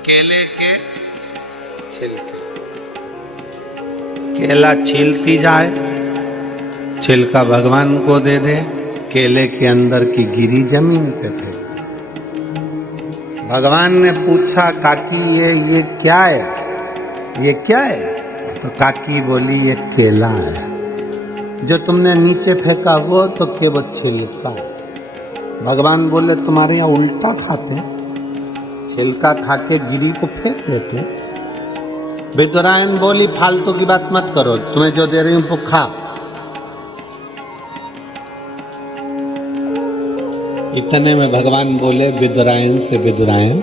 केले के छिलके। केला छीलती जाए, छिलका भगवान को दे दे, केले के अंदर की गिरी जमीन पे फेंक। भगवान ने पूछा काकी ये क्या है, ये क्या है? तो काकी बोली ये केला है। जो तुमने नीचे फेंका वो तो केवल छिलका है। भगवान बोले तुम्हारे यहाँ उल्टा खाते हैं, छिलका खा के गिरी को फेंक देते। विदुरायन बोली फालतू की बात मत करो, तुम्हें जो दे रही हूं वो खा। इतने में भगवान बोले विदुरायन से, विदुरायन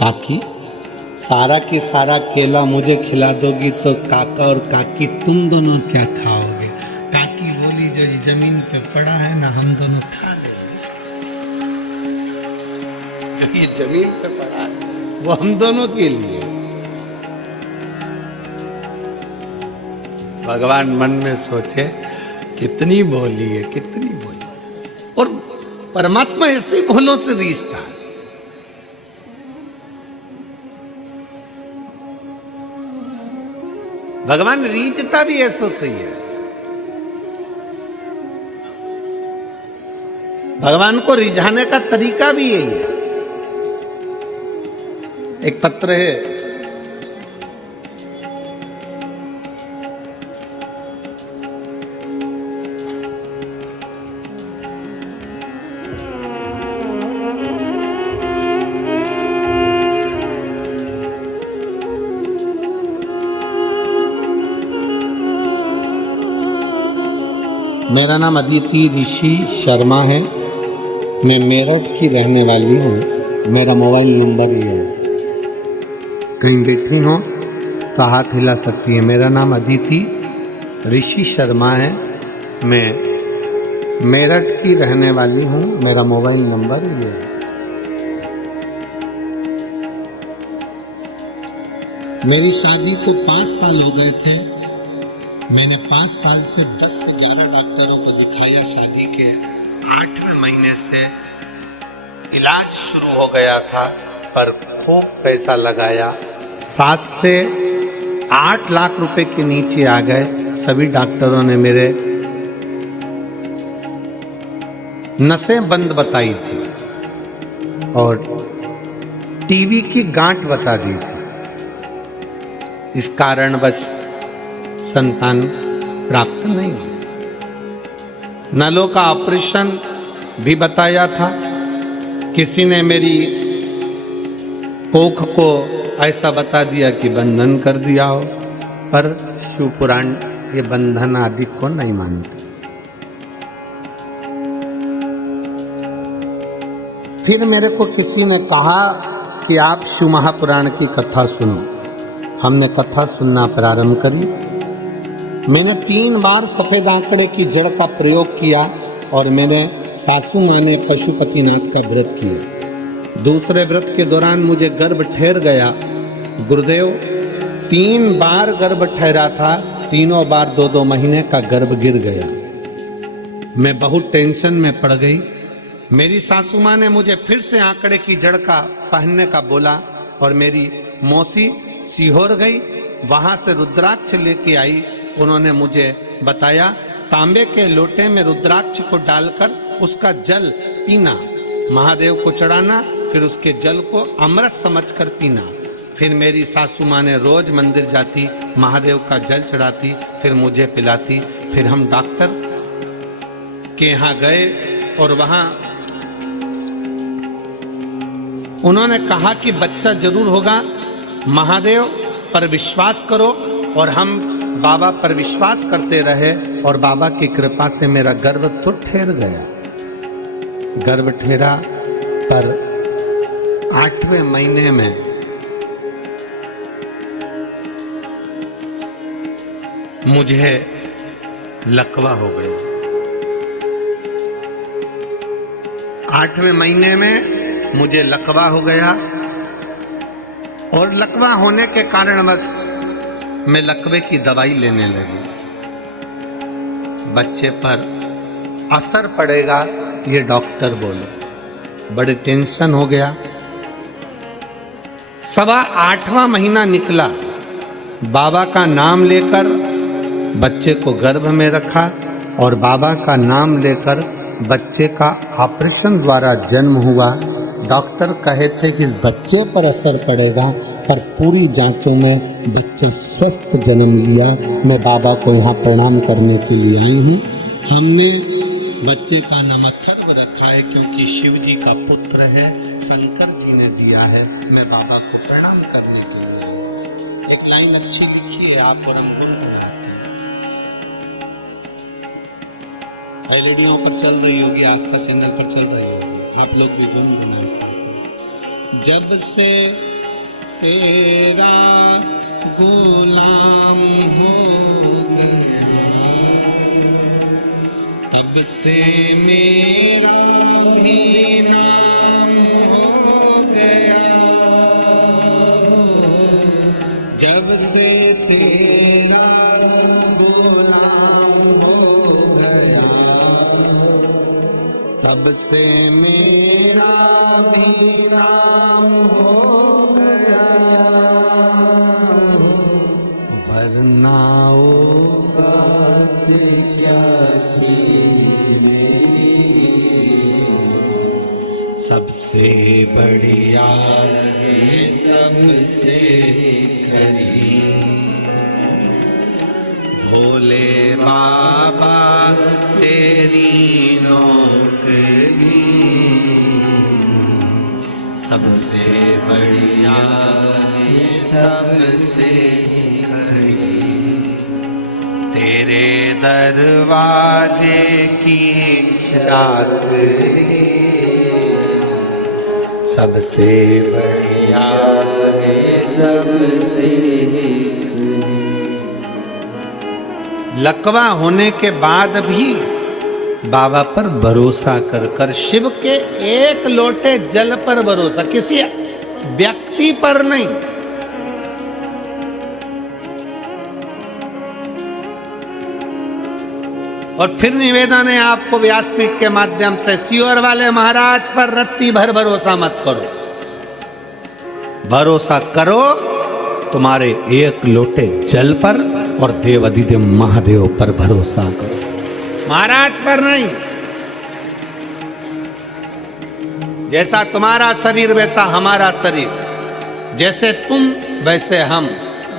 काकी सारा की सारा केला मुझे खिला दोगी तो काका और काकी तुम दोनों क्या खाओगे? काकी बोली जो जमीन पे पड़ा है ना हम दोनों खा लेंगे, जो ये जमीन पे पड़ा है वो हम दोनों के लिए। भगवान मन में सोचे कितनी भोली है, कितनी भोली। और परमात्मा ऐसे भोलों से रिश्ता है। भगवान रीझता भी ऐसो सही है। भगवान को रिझाने का तरीका भी यही है। एक पत्र है, मेरा नाम अदिति ऋषि शर्मा है। मैं मेरठ की रहने वाली हूँ। मेरा मोबाइल नंबर ये है, कहीं बैठी हो तो हाथ हिला सकती है। मेरा नाम अदिति ऋषि शर्मा है। मैं मेरठ की रहने वाली हूँ। मेरा मोबाइल नंबर ये है। मेरी शादी को 5 साल हो गए थे। मैंने 5 साल से 10 से 11 डॉक्टरों को दिखाया। शादी के 8वें महीने से इलाज शुरू हो गया था, पर खूब पैसा लगाया। 7 से 8 लाख रुपए के नीचे आ गए। सभी डॉक्टरों ने मेरे नसें बंद बताई थी और टीवी की गांठ बता दी थी। इस कारण बस संतान प्राप्त नहीं हुई। नलों का ऑपरेशन भी बताया था। किसी ने मेरी कोख को ऐसा बता दिया कि बंधन कर दिया हो, पर शिव पुराण ये बंधन आदि को नहीं मानते। फिर मेरे को किसी ने कहा कि आप शिव महापुराण की कथा सुनो। हमने कथा सुनना प्रारंभ करी। मैंने 3 बार सफेद आंकड़े की जड़ का प्रयोग किया और मैंने सासू माँ ने पशुपतिनाथ का व्रत किया। दूसरे व्रत के दौरान मुझे गर्भ ठहर गया। गुरुदेव 3 बार गर्भ ठहरा था, तीनों बार 2-2 महीने का गर्भ गिर गया। मैं बहुत टेंशन में पड़ गई। मेरी सासू माँ ने मुझे फिर से आंकड़े की जड़ का पहनने का बोला और मेरी मौसी सीहोर गई, वहां से रुद्राक्ष लेके आई। उन्होंने मुझे बताया तांबे के लोटे में रुद्राक्ष को डालकर उसका जल पीना, महादेव को चढ़ाना, फिर उसके जल को अमृत समझकर पीना। फिर मेरी सासू माँ ने रोज मंदिर जाती, महादेव का जल चढ़ाती, फिर मुझे पिलाती। फिर हम डॉक्टर के यहाँ गए और वहाँ उन्होंने कहा कि बच्चा जरूर होगा, महादेव पर विश्वास करो। और हम बाबा पर विश्वास करते रहे और बाबा की कृपा से मेरा गर्भ तो ठहर गया। गर्भ ठहरा, पर 8वें महीने में मुझे लकवा हो गया। 8वें महीने में मुझे लकवा हो गया और लकवा होने के कारण बस मैं लकवे की दवाई लेने लगी। बच्चे पर असर पड़ेगा ये डॉक्टर बोले। बड़े टेंशन हो गया। 8वां महीना निकला। बाबा का नाम लेकर बच्चे को गर्भ में रखा और बाबा का नाम लेकर बच्चे का ऑपरेशन द्वारा जन्म हुआ। डॉक्टर कहे थे कि इस बच्चे पर असर पड़ेगा, पर पूरी जांचों में बच्चा स्वस्थ जन्म लिया। मैं बाबा को यहाँ प्रणाम करने के लिए आई हूँ। हमने बच्चे का नाम अथर्व रखा है क्योंकि शिव जी का पुत्र है, शंकर जी ने दिया है। मैं बाबा को प्रणाम करने के लिए आई। एक लाइन अच्छी लिखी है, आप परम गुण बनाते हैं। एलईडीओं पर चल रही होगी, आस्था चैनल पर चल रही होगी, आप लोग भी गुण बना सकते। जब से तेरा गुलाम हो गया, तब से मेरा भी नाम हो गया। जब से तेरा गुलाम हो गया, तब से मेरा भी नाम हो गया। वरना सबसे बढ़िया है सबसे खरी, भोले बाबा तेरी नौकरी, सबसे बढ़िया है सबसे खरी, तेरे दरवाजे की चाकरी, सबसे बढ़िया है सबसे खरी। लकवा होने के बाद भी बाबा पर भरोसा कर कर, शिव के एक लोटे जल पर भरोसा, किसी व्यक्ति पर नहीं। और फिर निवेदन है आपको व्यासपीठ के माध्यम से, सियोर वाले महाराज पर रत्ती भर भरोसा मत करो, भरोसा करो तुम्हारे एक लोटे जल पर और देव अधिदेव महादेव पर भरोसा करो, महाराज पर नहीं। जैसा तुम्हारा शरीर वैसा हमारा शरीर, जैसे तुम वैसे हम,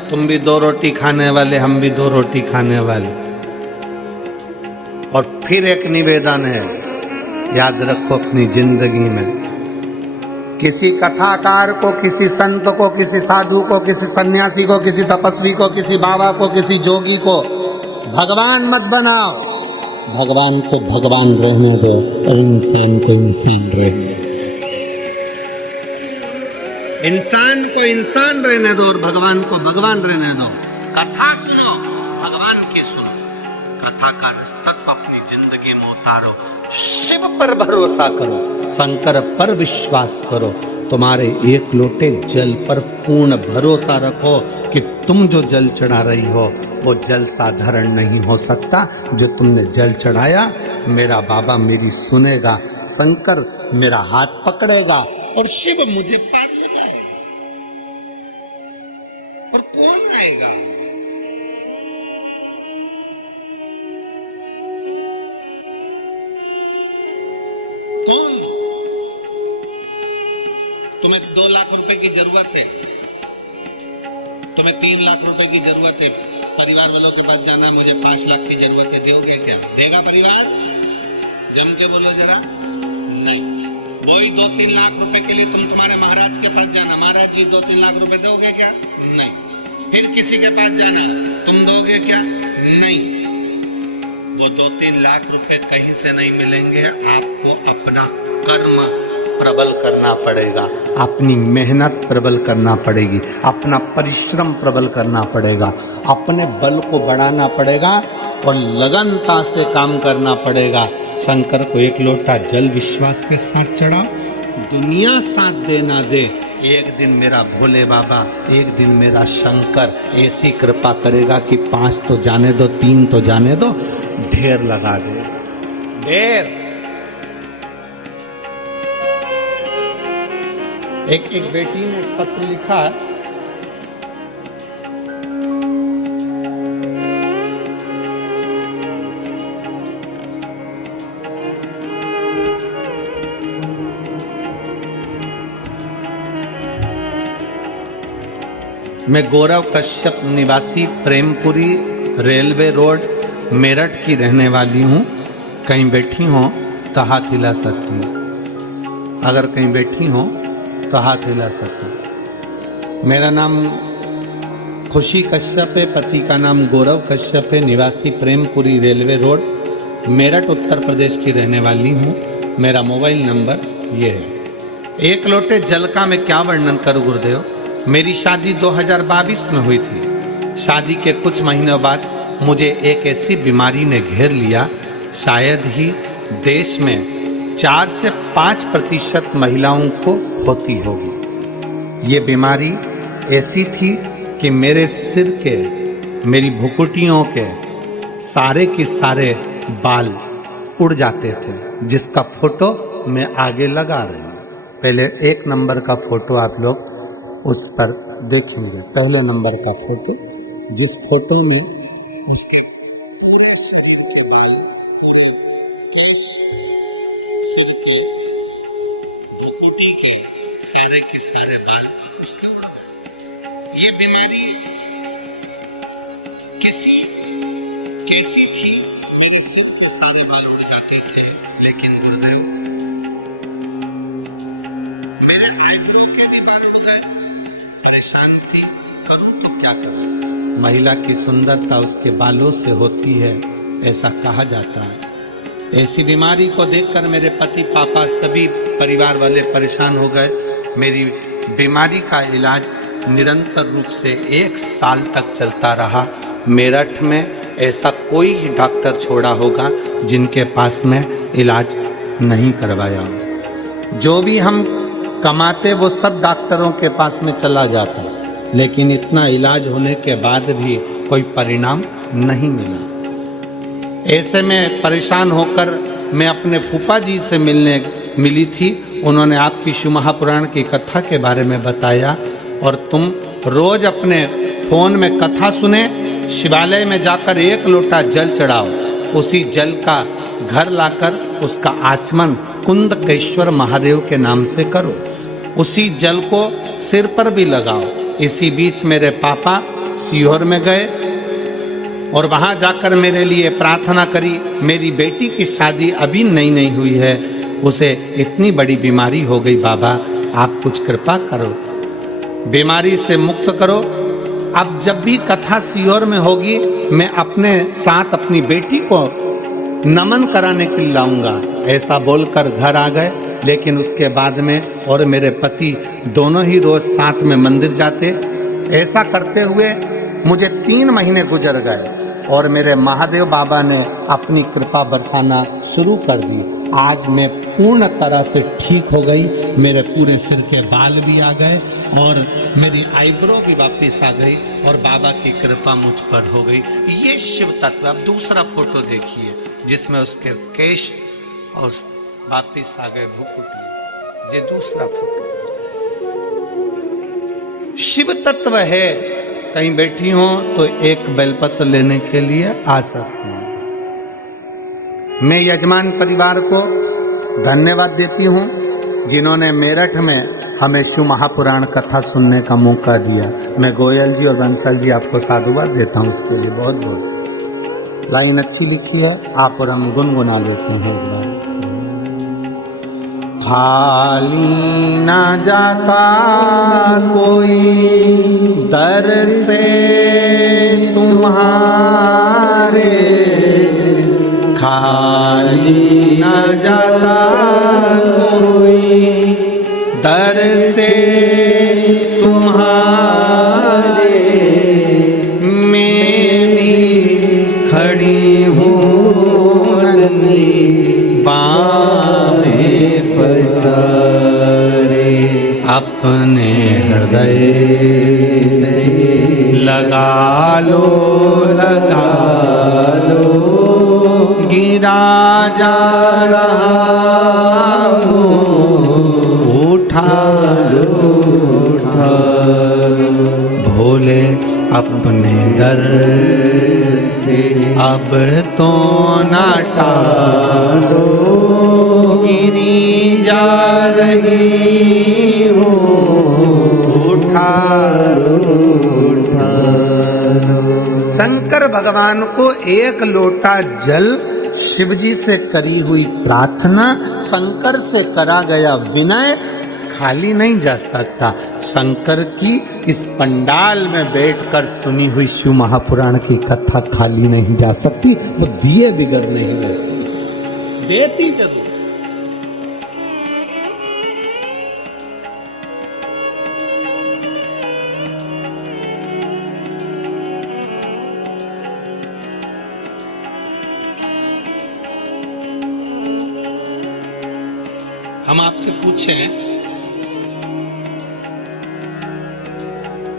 तुम भी 2 रोटी खाने वाले, हम भी 2 रोटी खाने वाले। और फिर एक निवेदन है, याद रखो अपनी जिंदगी में, किसी कथाकार को, किसी संत को, किसी साधु को, किसी सन्यासी को, किसी तपस्वी को, किसी बाबा को, किसी जोगी को भगवान मत बनाओ। भगवान को भगवान रहने दो और इंसान को इंसान रहने दो। इंसान को इंसान रहने दो और भगवान को भगवान रहने दो। कथा सुनो, भगवान की सुनो, कथा का तत्व अपनी जिंदगी में उतारो। शिव पर भरोसा करो, शंकर पर विश्वास करो। तुम्हारे एक लोटे जल पर पूर्ण भरोसा रखो कि तुम जो जल चढ़ा रही हो वो जल साधारण नहीं हो सकता। जो तुमने जल चढ़ाया, मेरा बाबा मेरी सुनेगा, शंकर मेरा हाथ पकड़ेगा और शिव मुझे पार लगाएगा। और कौन आएगा? कौन? तुम्हें 2 लाख रुपए की जरूरत है, तुम्हें 3 लाख रुपए की जरूरत है, परिवार वालों के पास जाना, मुझे 5 लाख की जरूरत है, दोगे क्या? देगा परिवार? जम के बोलो जरा। नहीं। वही 2-3 लाख रुपए के लिए तुम तुम्हारे महाराज के पास जाना, महाराज जी 2-3 लाख रुपए दोगे क्या? नहीं। फिर किसी के पास जाना, तुम दोगे क्या? नहीं। वो 2-3 लाख रुपए कहीं से नहीं मिलेंगे। आपको अपना कर्म प्रबल करना पड़ेगा, अपनी मेहनत प्रबल करना पड़ेगी, अपना परिश्रम प्रबल करना पड़ेगा, अपने बल को बढ़ाना पड़ेगा और लगनता से काम करना पड़ेगा। शंकर को एक लोटा जल विश्वास के साथ चढ़ा, दुनिया साथ दे ना दे, एक दिन मेरा भोले बाबा, एक दिन मेरा शंकर ऐसी कृपा करेगा कि 5 तो जाने दो, 3 तो जाने दो, ढेर लगा दे, ढेर। एक बेटी ने पत्र लिखा, मैं गौरव कश्यप निवासी प्रेमपुरी रेलवे रोड मेरठ की रहने वाली हूँ। कहीं बैठी हो तो हाथ हिला सकती है, अगर कहीं बैठी हो तो हाथ हिला सकती है। मेरा नाम खुशी कश्यप है, पति का नाम गौरव कश्यप है, निवासी प्रेमपुरी रेलवे रोड मेरठ उत्तर प्रदेश की रहने वाली हूँ। मेरा मोबाइल नंबर ये है। एक लोटे जल का मैं क्या वर्णन करूँ गुरुदेव। मेरी शादी 2022 में हुई थी। शादी के कुछ महीनों बाद मुझे एक ऐसी बीमारी ने घेर लिया, शायद ही देश में 4 से 5% महिलाओं को होती होगी। ये बीमारी ऐसी थी कि मेरे सिर के, मेरी भुकुटियों के सारे के सारे बाल उड़ जाते थे, जिसका फोटो मैं आगे लगा रही हूँ। पहले 1 नंबर का फोटो आप लोग उस पर देखेंगे, पहले नंबर का फोटो, जिस फोटो में उसके पूरे शरीर के बाल, पूरे केश, सिर के सारे के सारे बाल उसके उड़ गए। ये बीमारी कैसी थी, मेरे सिर के सारे बाल उड़ जाते थे, लेकिन गुरुदेव मेरे आईब्रो के भी बाल उड़ गए। परेशान थी, करूं तो क्या करूं। महिला की सुंदरता उसके बालों से होती है, ऐसा कहा जाता है। ऐसी बीमारी को देखकर मेरे पति, पापा, सभी परिवार वाले परेशान हो गए। मेरी बीमारी का इलाज निरंतर रूप से 1 साल तक चलता रहा। मेरठ में ऐसा कोई ही डॉक्टर छोड़ा होगा जिनके पास में इलाज नहीं करवाया हो। जो भी हम कमाते वो सब डॉक्टरों के पास में चला जाता, लेकिन इतना इलाज होने के बाद भी कोई परिणाम नहीं मिला। ऐसे में परेशान होकर मैं अपने फूफा जी से मिली थी। उन्होंने आपकी शिव महापुराण की कथा के बारे में बताया, और तुम रोज अपने फोन में कथा सुने, शिवालय में जाकर 1 लोटा जल चढ़ाओ, उसी जल का घर लाकर उसका आचमन कुंदकेश्वर महादेव के नाम से करो, उसी जल को सिर पर भी लगाओ। इसी बीच मेरे पापा सीहोर में गए और वहां जाकर मेरे लिए प्रार्थना करी। मेरी बेटी की शादी अभी नई हुई है, उसे इतनी बड़ी बीमारी हो गई, बाबा आप कुछ कृपा करो, बीमारी से मुक्त करो। अब जब भी कथा सीहोर में होगी, मैं अपने साथ अपनी बेटी को नमन कराने के लिए लाऊंगा, ऐसा बोलकर घर आ गए। लेकिन उसके बाद में और मेरे पति दोनों ही रोज साथ में मंदिर जाते। ऐसा करते हुए मुझे 3 महीने गुजर गए और मेरे महादेव बाबा ने अपनी कृपा बरसाना शुरू कर दी। आज मैं पूर्ण तरह से ठीक हो गई, मेरे पूरे सिर के बाल भी आ गए और मेरी आईब्रो भी वापस आ गई और बाबा की कृपा मुझ पर हो गई। ये शिव तत्व। अब दूसरा फोटो देखिए जिसमें उसके केश और वापस आ गए भूकुटी। ये दूसरा फोटो शिव तत्व है। कहीं बैठी हो तो एक बेलपत्र लेने के लिए आ सकती हूँ। मैं यजमान परिवार को धन्यवाद देती हूँ जिन्होंने मेरठ में हमें शिव महापुराण कथा सुनने का मौका दिया। मैं गोयल जी और बंसल जी आपको साधुवाद देता हूँ उसके लिए बहुत बहुत। लाइन अच्छी लिखी है, आप और हम गुनगुना लेते हैं एक बार। खाली ना जाता कोई दर से तुम्हारे, खाली ना जाता कोई दर से तुम्हारे, मैं भी खड़ी हूँ नन्ही बाहें पसारे, अपने हृदय से लगा लो गिरा जा रहा हूँ, उठा लो भोले अपने दर से अब तो ना टालो, गिरी जा रही हूँ, उठा लो। शंकर भगवान को 1 लोटा जल शिवजी से करी हुई प्रार्थना, शंकर से करा गया विनय खाली नहीं जा सकता। शंकर की इस पंडाल में बैठकर सुनी हुई शिव महापुराण की कथा खाली नहीं जा सकती, वो दिए बिगर नहीं रहती, देती जरूर। हम आपसे पूछें,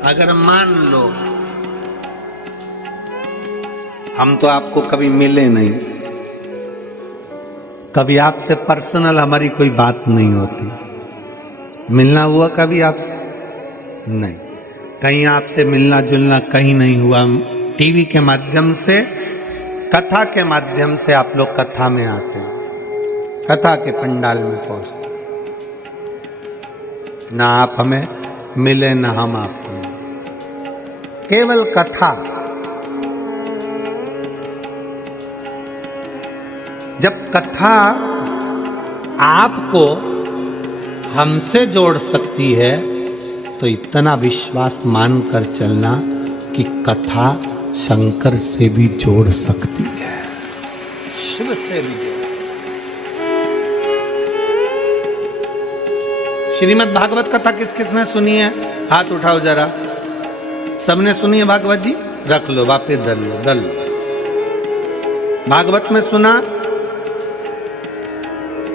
अगर मान लो हम तो आपको कभी मिले नहीं, कभी आपसे पर्सनल हमारी कोई बात नहीं होती, मिलना हुआ कभी आपसे नहीं, कहीं आपसे मिलना जुलना कहीं नहीं हुआ, टीवी के माध्यम से, कथा के माध्यम से आप लोग कथा में आते हैं, कथा के पंडाल में पहुंचते। ना आप हमें मिले ना हम आपको मिले। केवल कथा। जब कथा आपको हमसे जोड़ सकती है तो इतना विश्वास मानकर चलना कि कथा शंकर से भी जोड़ सकती है, शिव से भी जोड़ सकती है। श्रीमद् भागवत कथा किस किसने सुनी है? हाथ उठाओ जरा। सबने सुनी है भागवत जी? रख लो, वापिस दल लो। भागवत में सुना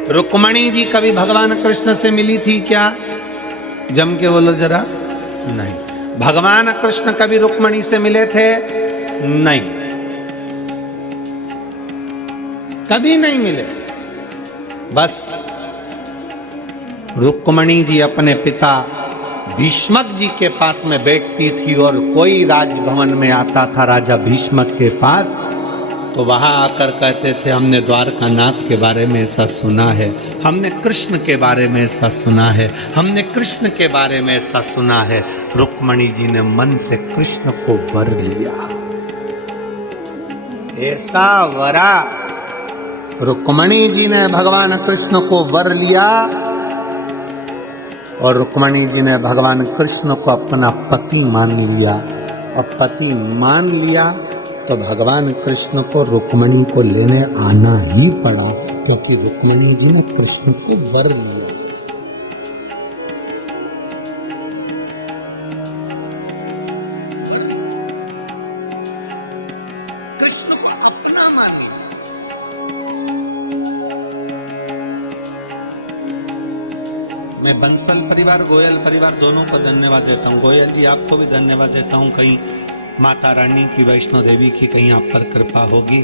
रुक्मणी जी कभी भगवान कृष्ण से मिली थी क्या? जम के बोलो जरा। नहीं। भगवान कृष्ण कभी रुक्मणी से मिले थे? नहीं, कभी नहीं मिले। बस रुक्मणी जी अपने पिता भीष्मक जी के पास में बैठती थी और कोई राजभवन में आता था राजा भीष्मक के पास, तो वहां आकर कहते थे हमने द्वारकानाथ के बारे में ऐसा सुना है, हमने कृष्ण के बारे में ऐसा सुना है, हमने कृष्ण के बारे में ऐसा सुना है। रुक्मणी जी ने मन से कृष्ण को वर लिया। ऐसा वरा रुक्मणी जी ने भगवान कृष्ण को वर लिया और रुक्मणी जी ने भगवान कृष्ण को अपना पति मान लिया। और पति मान लिया तो भगवान कृष्ण को रुक्मणी को लेने आना ही पड़ा, क्योंकि रुक्मणी जी ने कृष्ण को वर लिया। कृष्ण को अपना मान लिया। मैं बंसल परिवार, गोयल परिवार दोनों को धन्यवाद देता हूँ। गोयल जी आपको भी धन्यवाद देता हूँ। कहीं माता रानी की, वैष्णो देवी की कहीं आप पर कृपा होगी,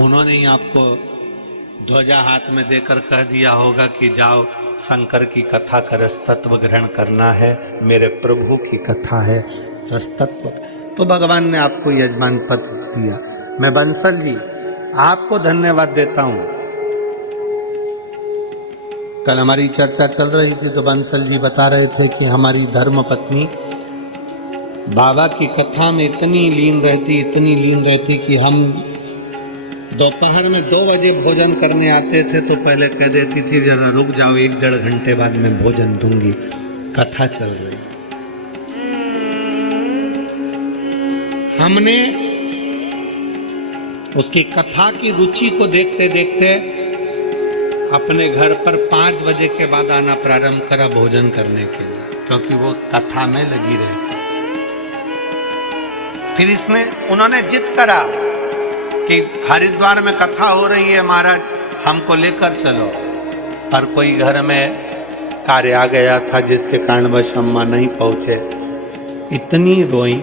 उन्होंने ही आपको ध्वजा हाथ में देकर कह दिया होगा कि जाओ शंकर की कथा का रसतत्व ग्रहण करना है, मेरे प्रभु की कथा है रसतत्व। तो भगवान ने आपको यजमान पद दिया। मैं बंसल जी आपको धन्यवाद देता हूँ। कल हमारी चर्चा चल रही थी तो बंसल जी बता रहे थे कि हमारी धर्म पत्नी बाबा की कथा में इतनी लीन रहती कि हम दोपहर में 2 बजे भोजन करने आते थे तो पहले कह देती थी जरा रुक जाओ, 1-1.5 घंटे बाद मैं भोजन दूंगी, कथा चल रही। हमने उसकी कथा की रुचि को देखते देखते अपने घर पर 5 बजे के बाद आना प्रारंभ करा भोजन करने के लिए, क्योंकि वो कथा में लगी रहती। फिर उन्होंने जिद करा कि हरिद्वार में कथा हो रही है महाराज, हमको लेकर चलो। पर कोई घर में कार्य आ गया था जिसके कारणवश अम्मा नहीं पहुंचे। इतनी रोई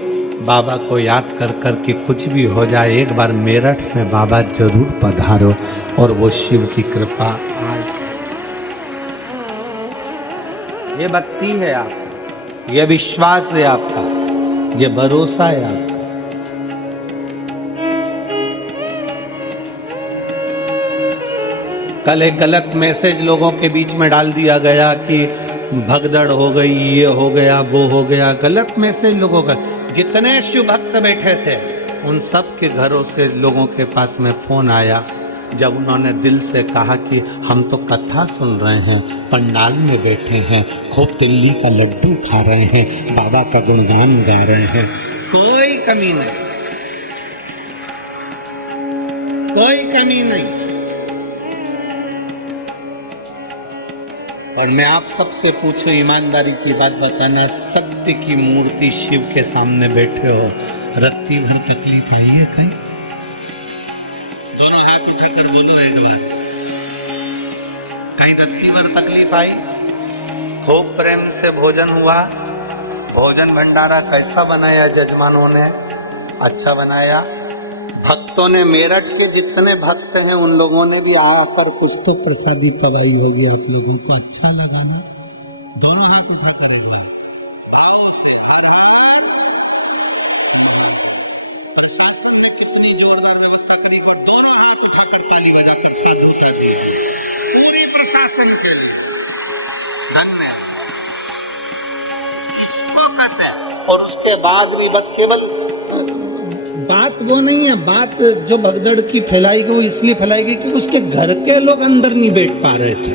बाबा को याद कर कर कि कुछ भी हो जाए एक बार मेरठ में बाबा जरूर पधारो, और वो शिव की कृपा आज। ये भक्ति है आपका, ये विश्वास है आपका, ये भरोसा है आपका। कल एक गलत मैसेज लोगों के बीच में डाल दिया गया कि भगदड़ हो गई, ये हो गया, वो हो गया। गलत मैसेज लोगों का। जितने शिव भक्त बैठे थे उन सब के घरों से लोगों के पास में फोन आया, जब उन्होंने दिल से कहा कि हम तो कथा सुन रहे हैं, पंडाल में बैठे हैं, खूब दिल्ली का लड्डू खा रहे हैं, बाबा का गुणगान गा रहे हैं, कोई कमी नहीं, कोई कमी नहीं। और मैं आप सबसे पूछो, ईमानदारी की बात बताना, सत्य की मूर्ति शिव के सामने बैठे हो, रत्ती भर तकलीफ आई है कहीं? दोनों हाथ उठाकर बोलो एक बार, कहीं रत्ती भर तकलीफ आई? खूब प्रेम से भोजन हुआ। भोजन भंडारा कैसा बनाया जजमानों ने? अच्छा बनाया। भक्तों ने, मेरठ के जितने भक्त हैं उन लोगों ने भी आकर कुछ तो प्रसादी पवाई होगी आप लोगों को। अच्छा लगा ना? दोनों हाथ उठा कर प्रशासन ने कितनी जोरदार व्यवस्था करी, और दोनों हाथ उठाकर ताली बजाकर साथ होता थे पूरे प्रशासन के धन्यवाद। और उसके बाद भी बस केवल बात वो नहीं है, बात जो भगदड़ की फैलाई गई वो इसलिए फैलाई गई कि उसके घर के लोग अंदर नहीं बैठ पा रहे थे।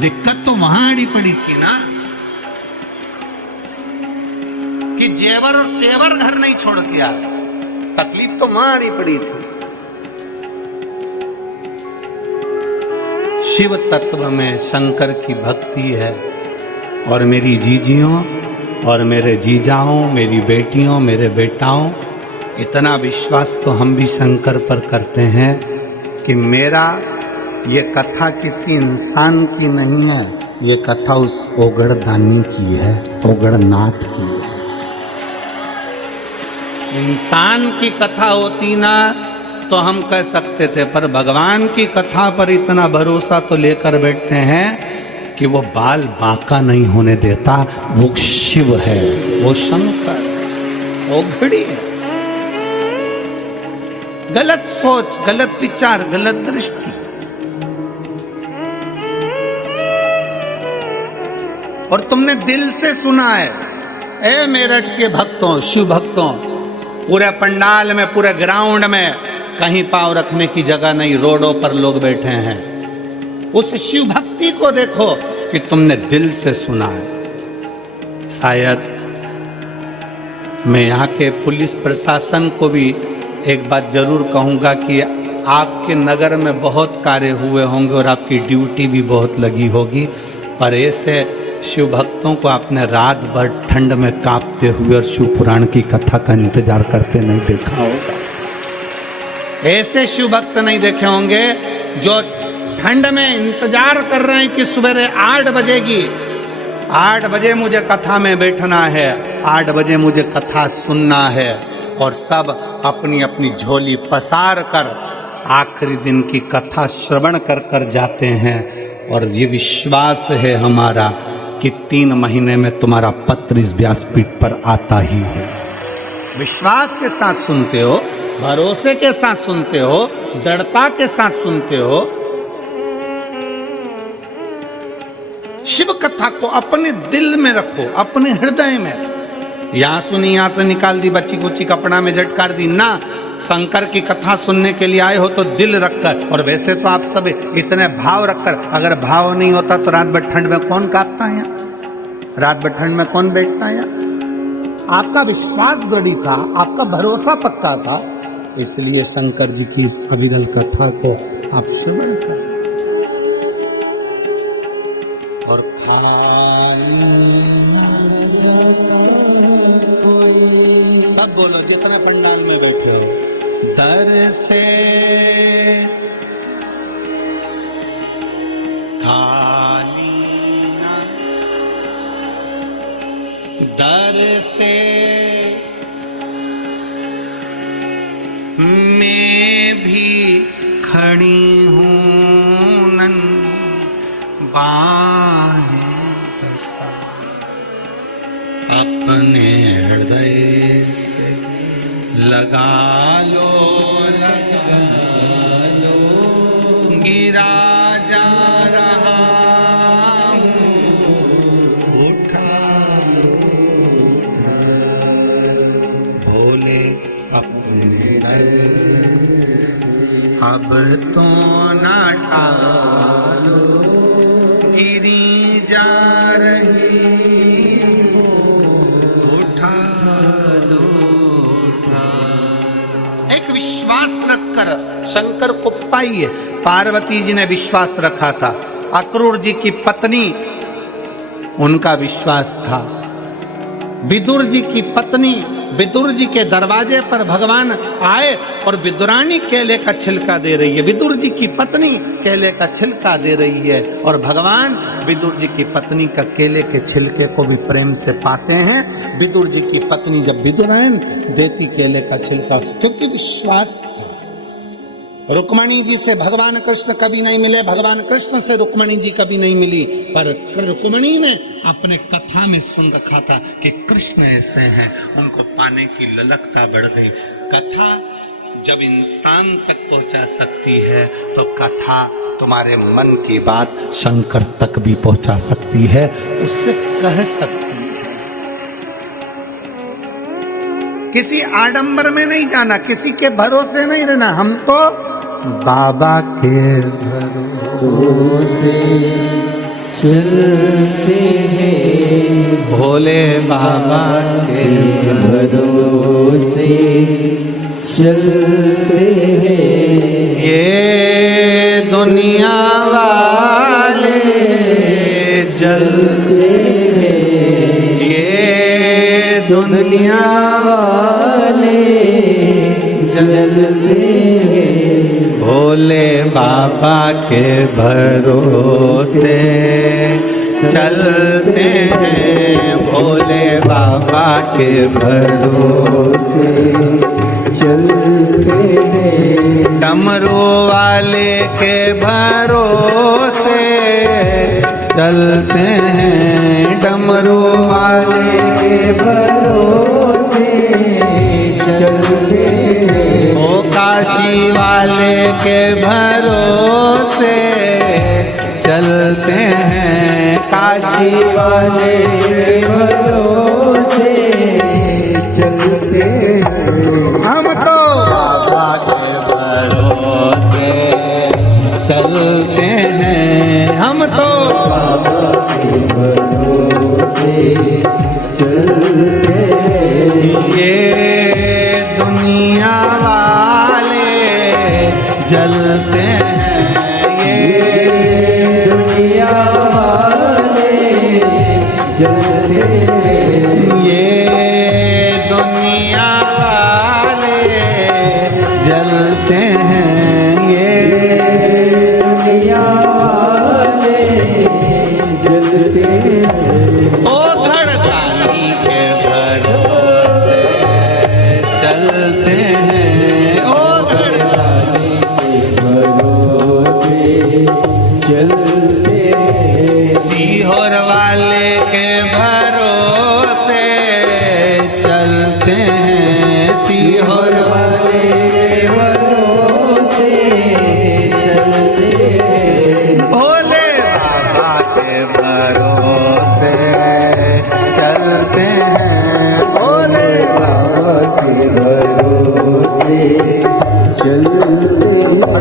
दिक्कत तो वहां अड़ी पड़ी थी ना कि जेवर और तेवर घर नहीं छोड़ के आ, तकलीफ तो वहां अड़ी पड़ी थी। शिव तत्व में शंकर की भक्ति है और मेरी जीजियों और मेरे जीजाओं, मेरी बेटियों, मेरे बेटाओं, इतना विश्वास तो हम भी शंकर पर करते हैं कि मेरा ये कथा किसी इंसान की नहीं है, ये कथा उस ओगड़दानी की है, ओगड़नाथ की है। इंसान की कथा होती ना तो हम कह सकते थे, पर भगवान की कथा पर इतना भरोसा तो लेकर बैठते हैं कि वो बाल बांका नहीं होने देता। वो शिव है, वो शंकर, वो घड़ी है। गलत सोच, गलत विचार, गलत दृष्टि, और तुमने दिल से सुना है। ए मेरठ के भक्तों, शिव भक्तों, पूरे पंडाल में, पूरे ग्राउंड में कहीं पांव रखने की जगह नहीं, रोडों पर लोग बैठे हैं। उस शिव भक्ति को देखो कि तुमने दिल से सुना है। शायद मैं यहाँ के पुलिस प्रशासन को भी एक बात जरूर कहूँगा कि आपके नगर में बहुत कार्य हुए होंगे और आपकी ड्यूटी भी बहुत लगी होगी, पर ऐसे शिव भक्तों को आपने रात भर ठंड में कांपते हुए और शिव पुराण की कथा का इंतजार करते नहीं देखा होगा। ऐसे शिव भक्त नहीं देखे होंगे जो ठंड में इंतजार कर रहे हैं कि सवेरे 8 बजेगी, 8 बजे मुझे कथा में बैठना है, 8 बजे मुझे कथा सुनना है, और सब अपनी अपनी झोली पसार कर आखिरी दिन की कथा श्रवण कर कर जाते हैं। और ये विश्वास है हमारा कि 3 महीने में तुम्हारा पत्र इस व्यासपीठ पर आता ही है। विश्वास के साथ सुनते हो, भरोसे के साथ सुनते हो, दृढ़ता के साथ सुनते हो। शिव कथा को अपने दिल में रखो, अपने हृदय में। यहां सुनी, यहां से निकाल दी, बच्ची कुची कपड़ा में झटकार दी ना। शंकर की कथा सुनने के लिए आए हो तो दिल रखकर, और वैसे तो आप सब इतने भाव रखकर, अगर भाव नहीं होता तो रात भर ठंड में कौन कांपता है, रात भर ठंड में कौन बैठता है। आपका विश्वास दृढ़ था, आपका भरोसा पक्का था, इसलिए शंकर जी की इस अविरल कथा को आप श्रवण करें। और सब बोलो जितना पंडाल में बैठे हैं, दर से खाली ना, दर से मैं भी खड़ी हूँ नन बाहें बसा, अपने हृदय से लगा लो, लगा लो, गिरा जा रहा हूँ, उठा भोले अपने दर से अब तो ना टालो, गिरी जा रही उठा लो, उठा। एक विश्वास रखकर शंकर को पाइए। पार्वती जी ने विश्वास रखा था, अक्रूर जी की पत्नी, उनका विश्वास था। विदुर जी की पत्नी, विदुर जी के दरवाजे पर भगवान आए और विदुरानी केले का छिलका दे रही है। विदुर जी की पत्नी केले का छिलका दे रही है और भगवान विदुर जी की पत्नी का केले के छिलके को भी प्रेम से पाते हैं। विदुर जी की पत्नी जब विदुरायन देती केले का छिलका, क्योंकि विश्वास था। रुक्मणी जी से भगवान कृष्ण कभी नहीं मिले, भगवान कृष्ण से रुक्मणी जी कभी नहीं मिली, पर रुक्मणी ने अपने कथा में सुन रखा था कि कृष्ण ऐसे हैं, उनको पाने की ललकता बढ़ गई। कथा जब इंसान तक पहुंचा सकती है तो कथा तुम्हारे मन की बात शंकर तक भी पहुंचा सकती है, उससे कह सकती है। किसी आडंबर में नहीं जाना, किसी के भरोसे नहीं रहना। हम तो बाबा के भरोसे चलते हैं, भोले बाबा के भरोसे चलते हैं। ये दुनिया वाले जलते हैं, ये दुनिया वाले जलते हैं, भोले बाबा के भरोसे चलते हैं, भोले बाबा के भरोसे चलते हैं। डमरू वाले के भरोसे चलते हैं, डमरू वाले के भरोसे चलते हैं। ओ काशी वाले के भरोसे चलते हैं, काशी वाले के भरोसे चलते हैं। हम तो बाबा के भरोसे चलते हैं, हम तो बाबा के भरोसे चलते हैं। ये दुनिया वाले जलते हैं, ये दुनिया वाले जलते हैं, ये दुनिया वाले जलते हैं, ये दुनिया वाले जलते हैं। ओ धड़कानी के भरोसे चलते हैं, ओ धड़कानी भरोसे चलते हैं। सीहोर वाले के भरोसे चलते हैं, सीहोर वाले भरोसे चलते हैं। भोले बाबा के भरोसे चलते हैं, भोले बाबा के भरोसे चलते हैं।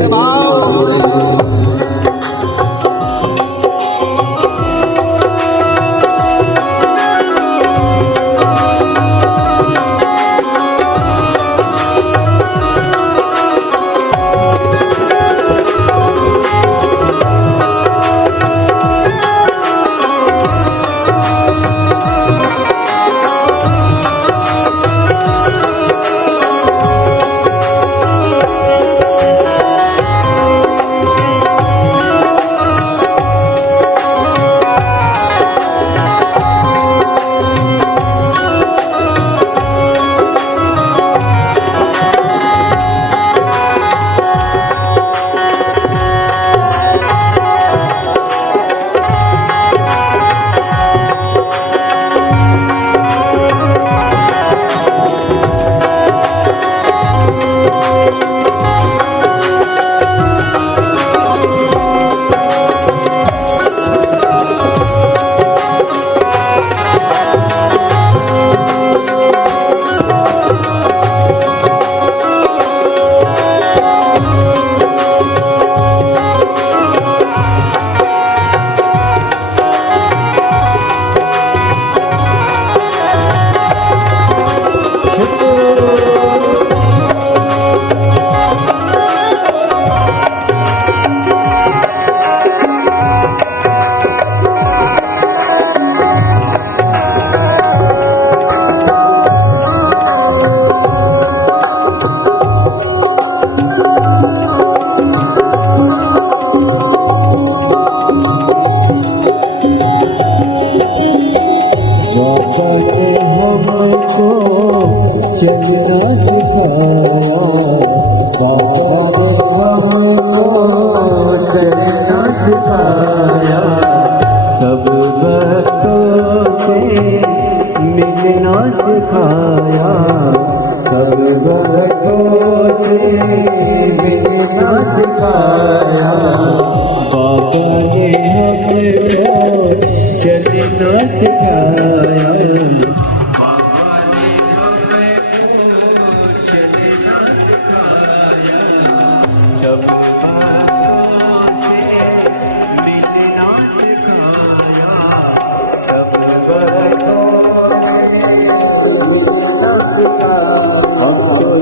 चलना सिखाया बाबा ने हमको चलना सिखाया, सब भक्तों से मिलना सिखाया, सब भक्तों से मिलना सिखाया। बाबा ने हमको चलना सिखाया, सिखाया, सब बरसों से मिलना सिखाया, हमको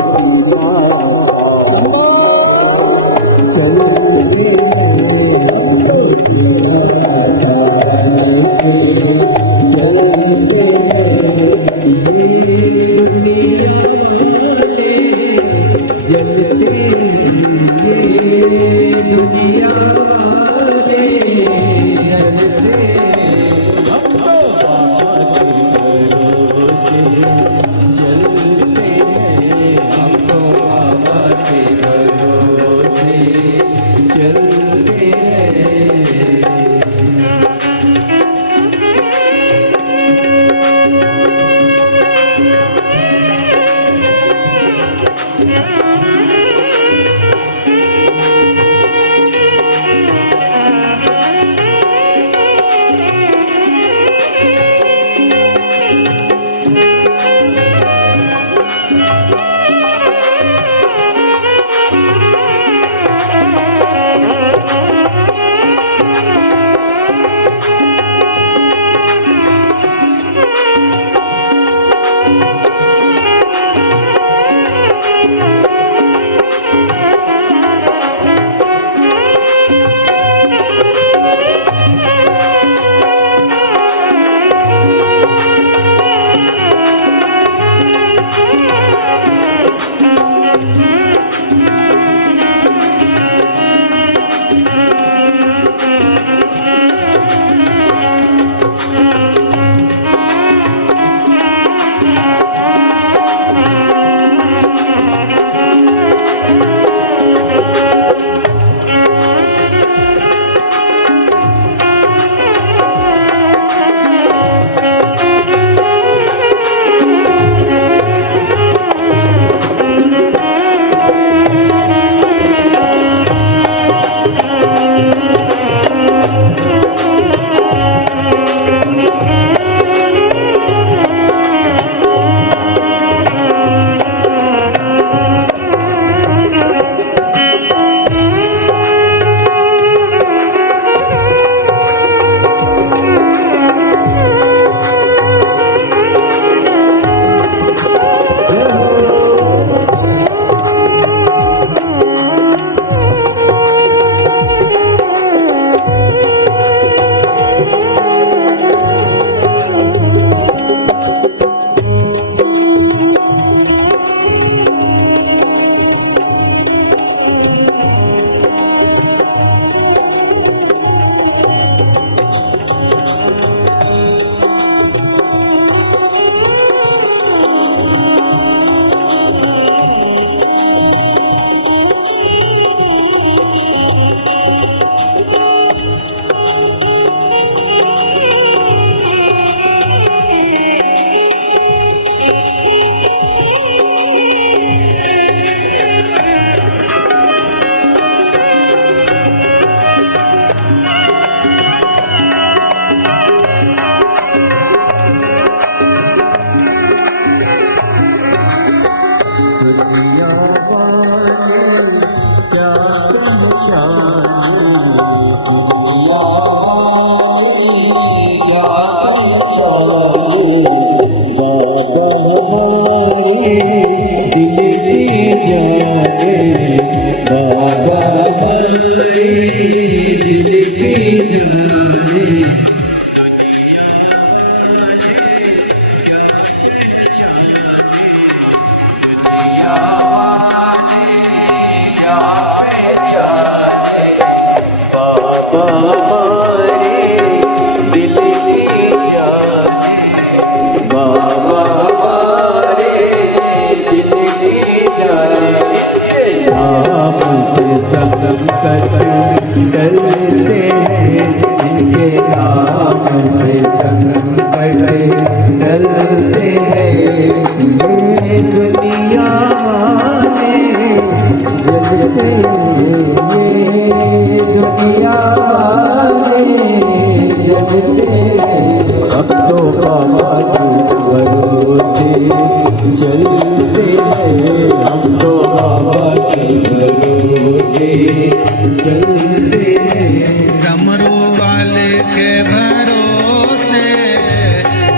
डमरू वाले के भरोसे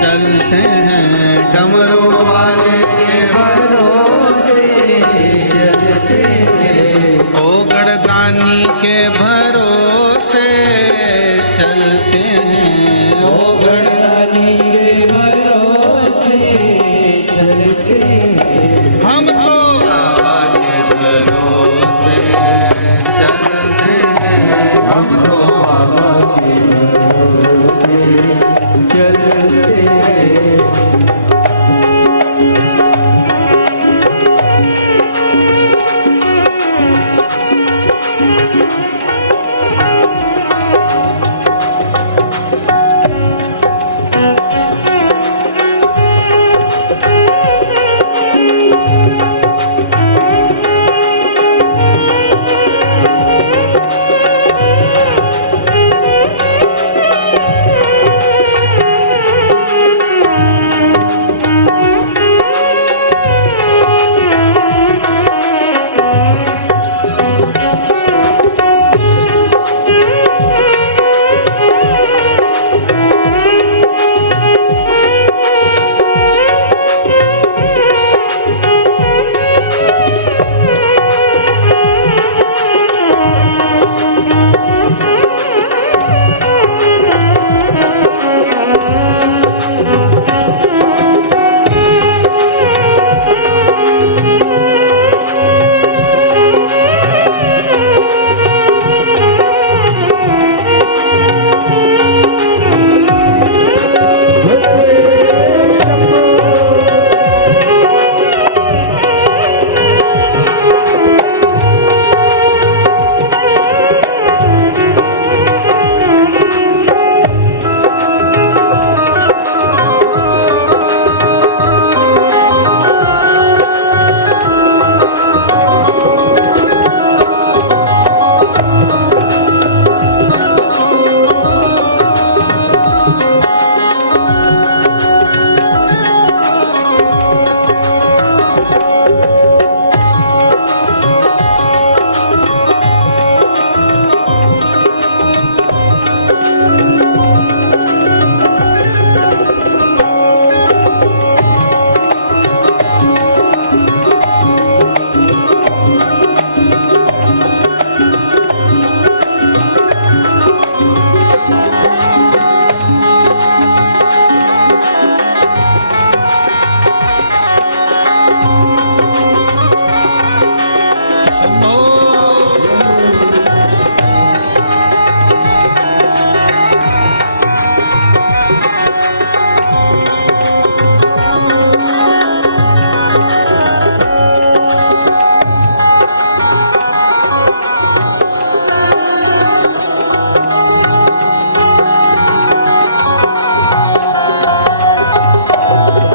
चलते हैं, डमरू वाले के भरोसे चलते हैं, ओ गणदानी के भरोसे चलते हैं, ओ गणदानी के भरोसे चलते हैं, हम तो बाबा के भरोसे चलते हैं, हम तो बाबा के भरोसे चलते हैं।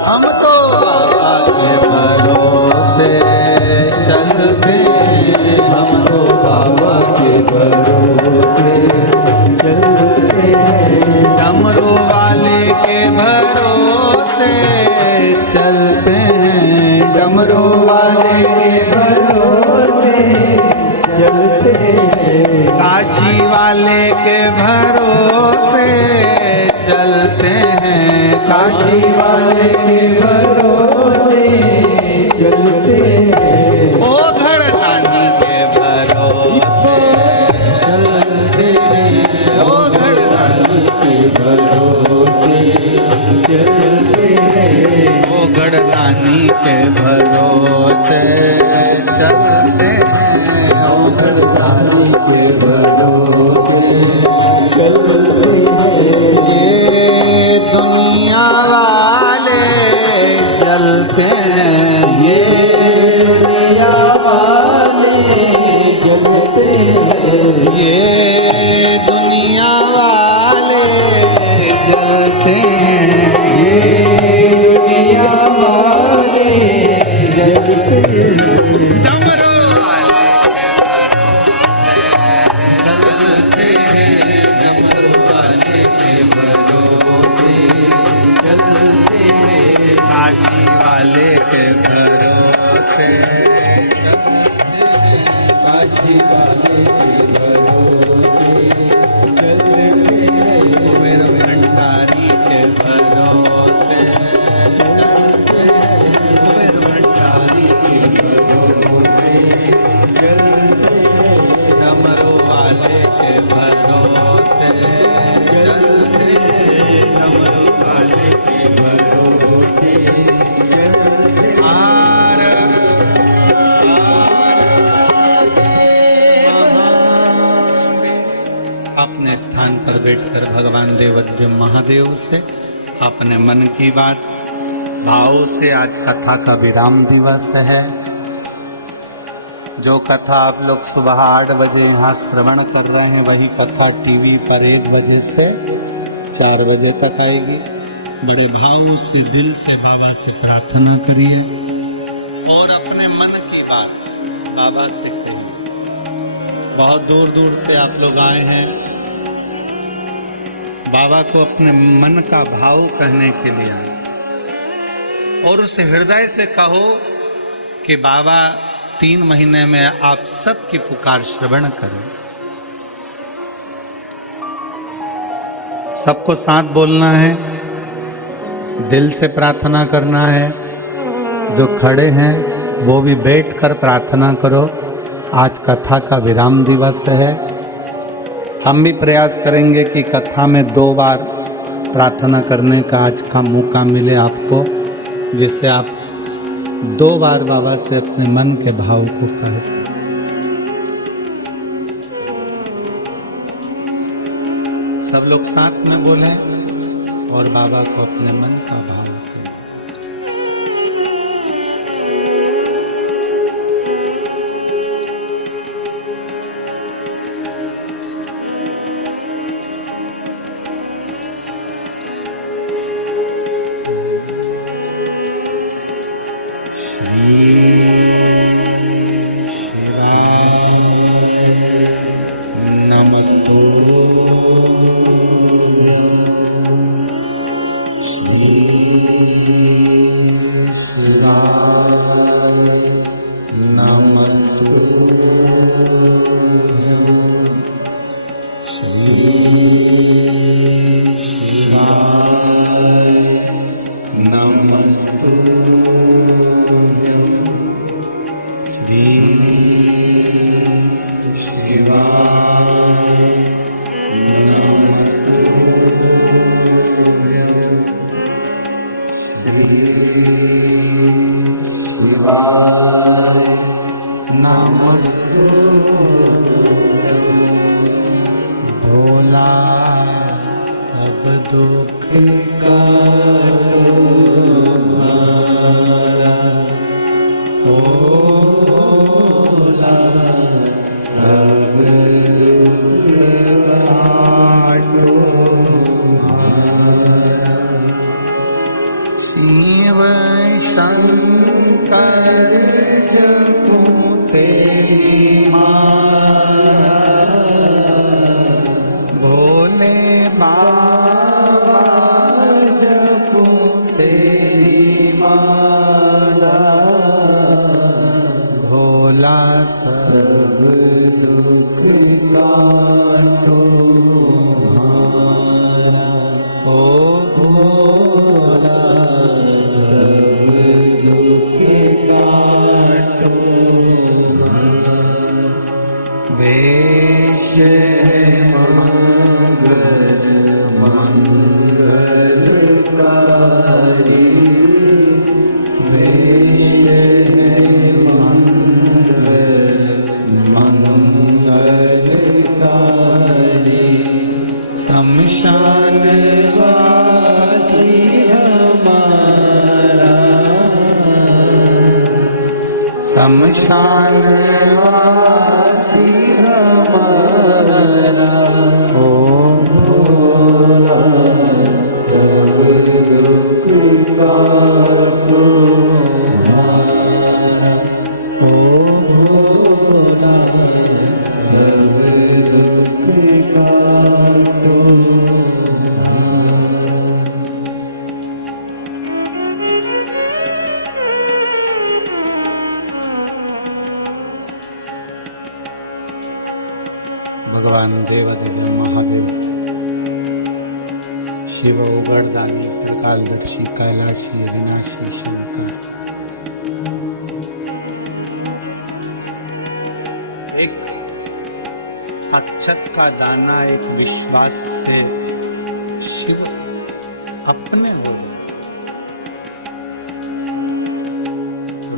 हम तो बाबा के भरोसे चलते हैं, हम तो बाबा के भरोसे चलते हैं, डमरू वाले के भरोसे चलते हैं, डमरू वाले के भरोसे चलते हैं, काशी वाले के भरोसे चलते हैं, काशी वाले के भरोसे चलते हैं, ओ घड़दानी के भरोसे चलते हैं, ओ घड़दानी के भरोसे चलते हैं, ओ गणदानी के भरोसे चलते हैं, ओ गणदानी के भरोसे चलते हैं। ये दुनिया वाले भगवान देवदेव महादेव से अपने मन की बात भाव से। आज कथा का विराम दिवस है। जो कथा आप लोग सुबह 8 बजे यहाँ श्रवण कर रहे हैं, वही कथा टीवी पर 1 बजे से 4 बजे तक आएगी। बड़े भाव से दिल से बाबा से प्रार्थना करिए और अपने मन की बात बाबा से कहिए। बहुत दूर दूर से आप लोग आए हैं बाबा को अपने मन का भाव कहने के लिए आए, और उस हृदय से कहो कि बाबा 3 महीने में आप सबकी पुकार श्रवण करें। सबको साथ बोलना है, दिल से प्रार्थना करना है। जो खड़े हैं वो भी बैठकर प्रार्थना करो। आज कथा का विराम दिवस है। हम भी प्रयास करेंगे कि कथा में 2 बार प्रार्थना करने का आज का मौका मिले आपको, जिससे आप 2 बार बाबा से अपने मन के भाव को कह सकें। सब लोग साथ में बोलें और बाबा को अपने मन का भाव करें। भोला सब दुख का भोला सब शिव शंकर जपू तेरी भोले बाबा जपू तेरी माला। भोला सब दुख काटो हमारा। ओ भोला सब दुख काटो वेश शमशान वासी हमारा, शमशान वासी हमारा। ओ भोला सब दुख काटो हमारा। ओ भोला सब दुख काटो। भगवान देवदेव महादेव, शिव उगड़दानी त्रिकालदर्शी कैलाशी अविनाशी शंकर। एक अक्षत का दाना एक विश्वास से शिव अपने हो गए।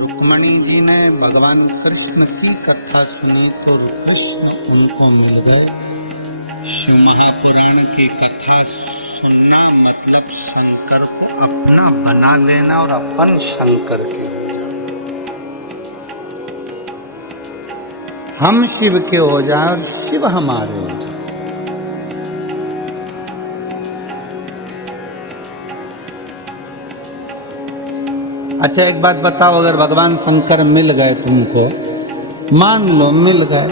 रुक्मणी जी ने भगवान कृष्ण की कथा सुनी तो कृष्ण उनको मिल गए। शिव महापुराण की कथा सुनना मतलब शंकर को अपना बना लेना और अपन शंकर के हो जाओ। हम शिव के हो जाए और शिव हमारे हो जाए। अच्छा एक बात बताओ, अगर भगवान शंकर मिल गए तुमको, मान लो मिल गए,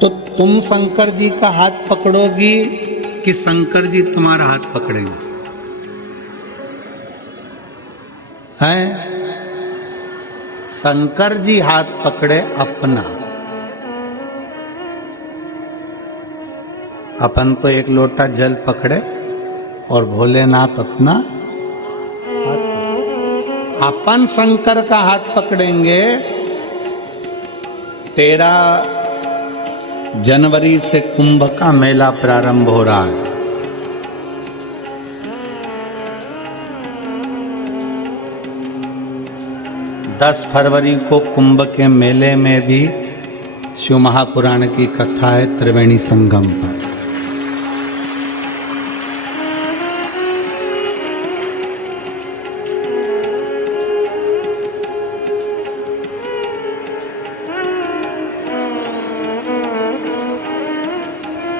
तो तुम शंकर जी का हाथ पकड़ोगी कि शंकर जी तुम्हारा हाथ पकड़ेंगे? हैं? शंकर जी हाथ पकड़े अपना। अपन तो एक लोटा जल पकड़े और भोलेनाथ अपना हाथ पकड़े। अपन शंकर का हाथ पकड़ेंगे। 13 जनवरी से कुंभ का मेला प्रारंभ हो रहा है। दस फरवरी को कुंभ के मेले में भी शिव महापुराण की कथा है त्रिवेणी संगम पर।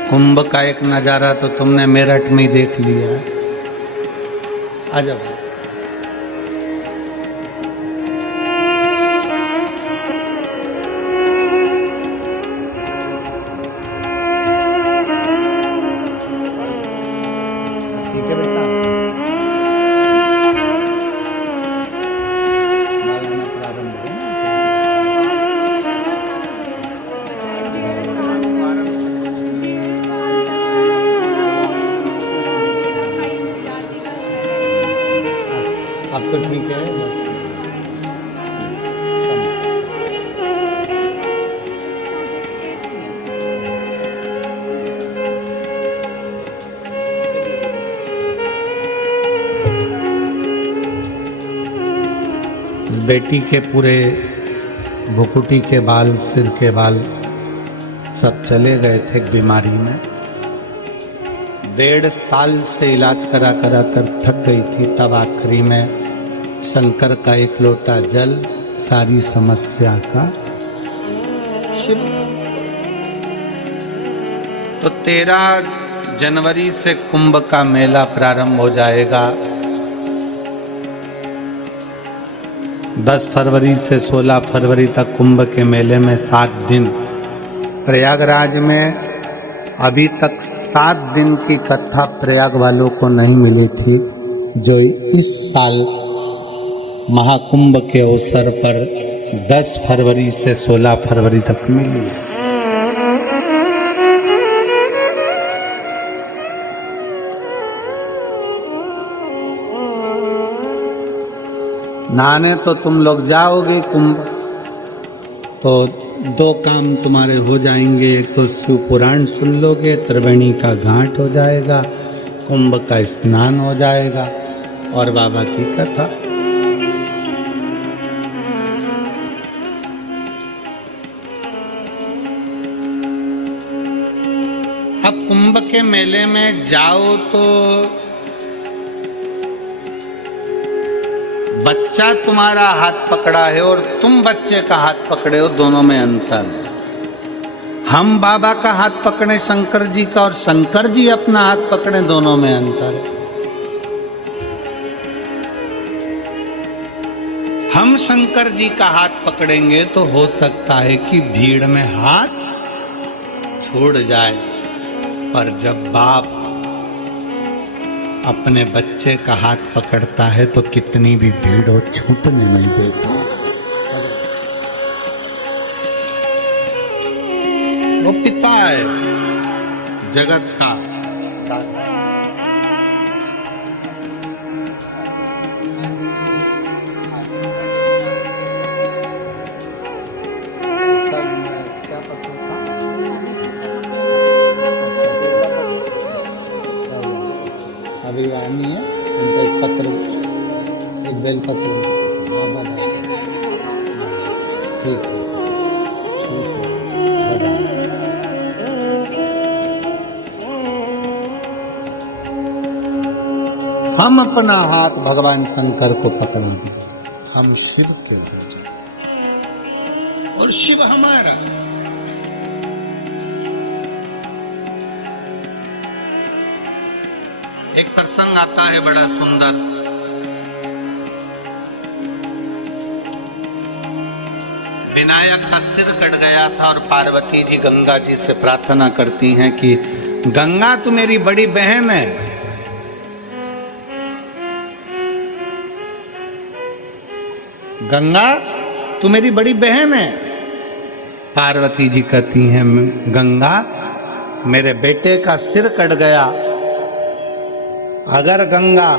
कुंभ का एक नज़ारा तो तुमने मेरठ में ही देख लिया है। आ जाओ। ठीक है बेटा, मालाना प्रारंभ हो ना। अब तो ठीक है बस। इस बेटी के पूरे भुकुटी के बाल, सिर के बाल सब चले गए थे एक बीमारी में। 1.5 साल से इलाज करा करा कर थक गई थी। तब आखिरी में शंकर का एक लोटा जल सारी समस्या का शिव। तो 13 जनवरी से कुंभ का मेला प्रारंभ हो जाएगा। 10 फरवरी से 16 फरवरी तक कुंभ के मेले में 7 दिन। प्रयागराज में अभी तक 7 दिन की कथा प्रयाग वालों को नहीं मिली थी, जो इस साल महाकुंभ के अवसर पर 10 फरवरी से 16 फरवरी तक मिली है। नहाने तो तुम लोग जाओगे कुंभ, तो 2 काम तुम्हारे हो जाएंगे। एक तो शिव पुराण सुन लोगे, त्रिवेणी का घाट हो जाएगा, कुंभ का स्नान हो जाएगा और बाबा की कथा। अब कुंभ के मेले में जाओ तो बच्चा तुम्हारा हाथ पकड़ा है और तुम बच्चे का हाथ पकड़े हो, दोनों में अंतर है। हम बाबा का हाथ पकड़े शंकर जी का और शंकर जी अपना हाथ पकड़े, दोनों में अंतर है। हम शंकर जी का हाथ पकड़ेंगे तो हो सकता है कि भीड़ में हाथ छोड़ जाए, पर जब बाप अपने बच्चे का हाथ पकड़ता है तो कितनी भी भीड़ हो छूटने नहीं देता। वो पिता है जगत का। क्या पता था? अभी आनी है उनका एक पत्र, एक बेल पत्र। ठीक है, हम अपना हाथ भगवान शंकर को पकड़ा दिए, हम शिव के हो जाए और शिव हमारा। एक प्रसंग आता है बड़ा सुंदर। विनायक का सिर कट गया था और पार्वती जी गंगा जी से प्रार्थना करती हैं कि गंगा तू मेरी बड़ी बहन है, गंगा तू मेरी बड़ी बहन है। पार्वती जी कहती हैं गंगा मेरे बेटे का सिर कट गया, अगर गंगा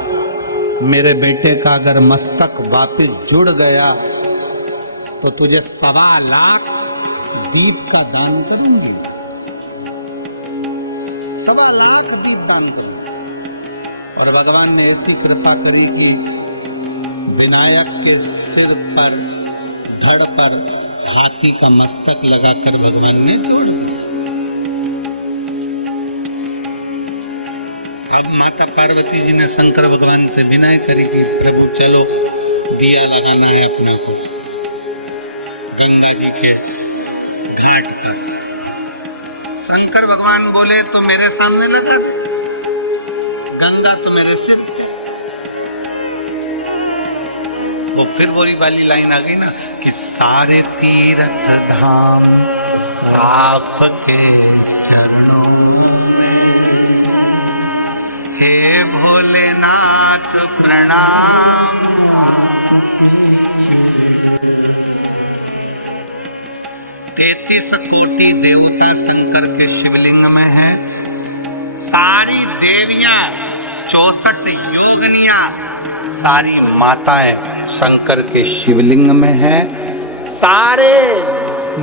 मेरे बेटे का अगर मस्तक वापिस जुड़ गया तो तुझे 1.25 लाख दीप का दान करूंगी, 1.25 लाख दीप दान करूंगी। और भगवान ने ऐसी कृपा करी कि विनायक के सिर पर धड़ पर हाथी का मस्तक लगाकर भगवान ने जोड़ दिया। अब माता पार्वती जी ने शंकर भगवान से विनय करी कि प्रभु चलो दिया लगाना है अपना को गंगा जी के घाट पर। शंकर भगवान बोले तो मेरे सामने लगा दे, गंगा तो मेरे सिर। वो फिर वही वाली लाइन आ गई ना कि सारे तीर्थ धाम आपके चरणों में, हे भोलेनाथ प्रणाम। 33 कोटि देवता शंकर के शिवलिंग में है, सारी देवियां 64 योगिनियां सारी माताएं शंकर के शिवलिंग में है, सारे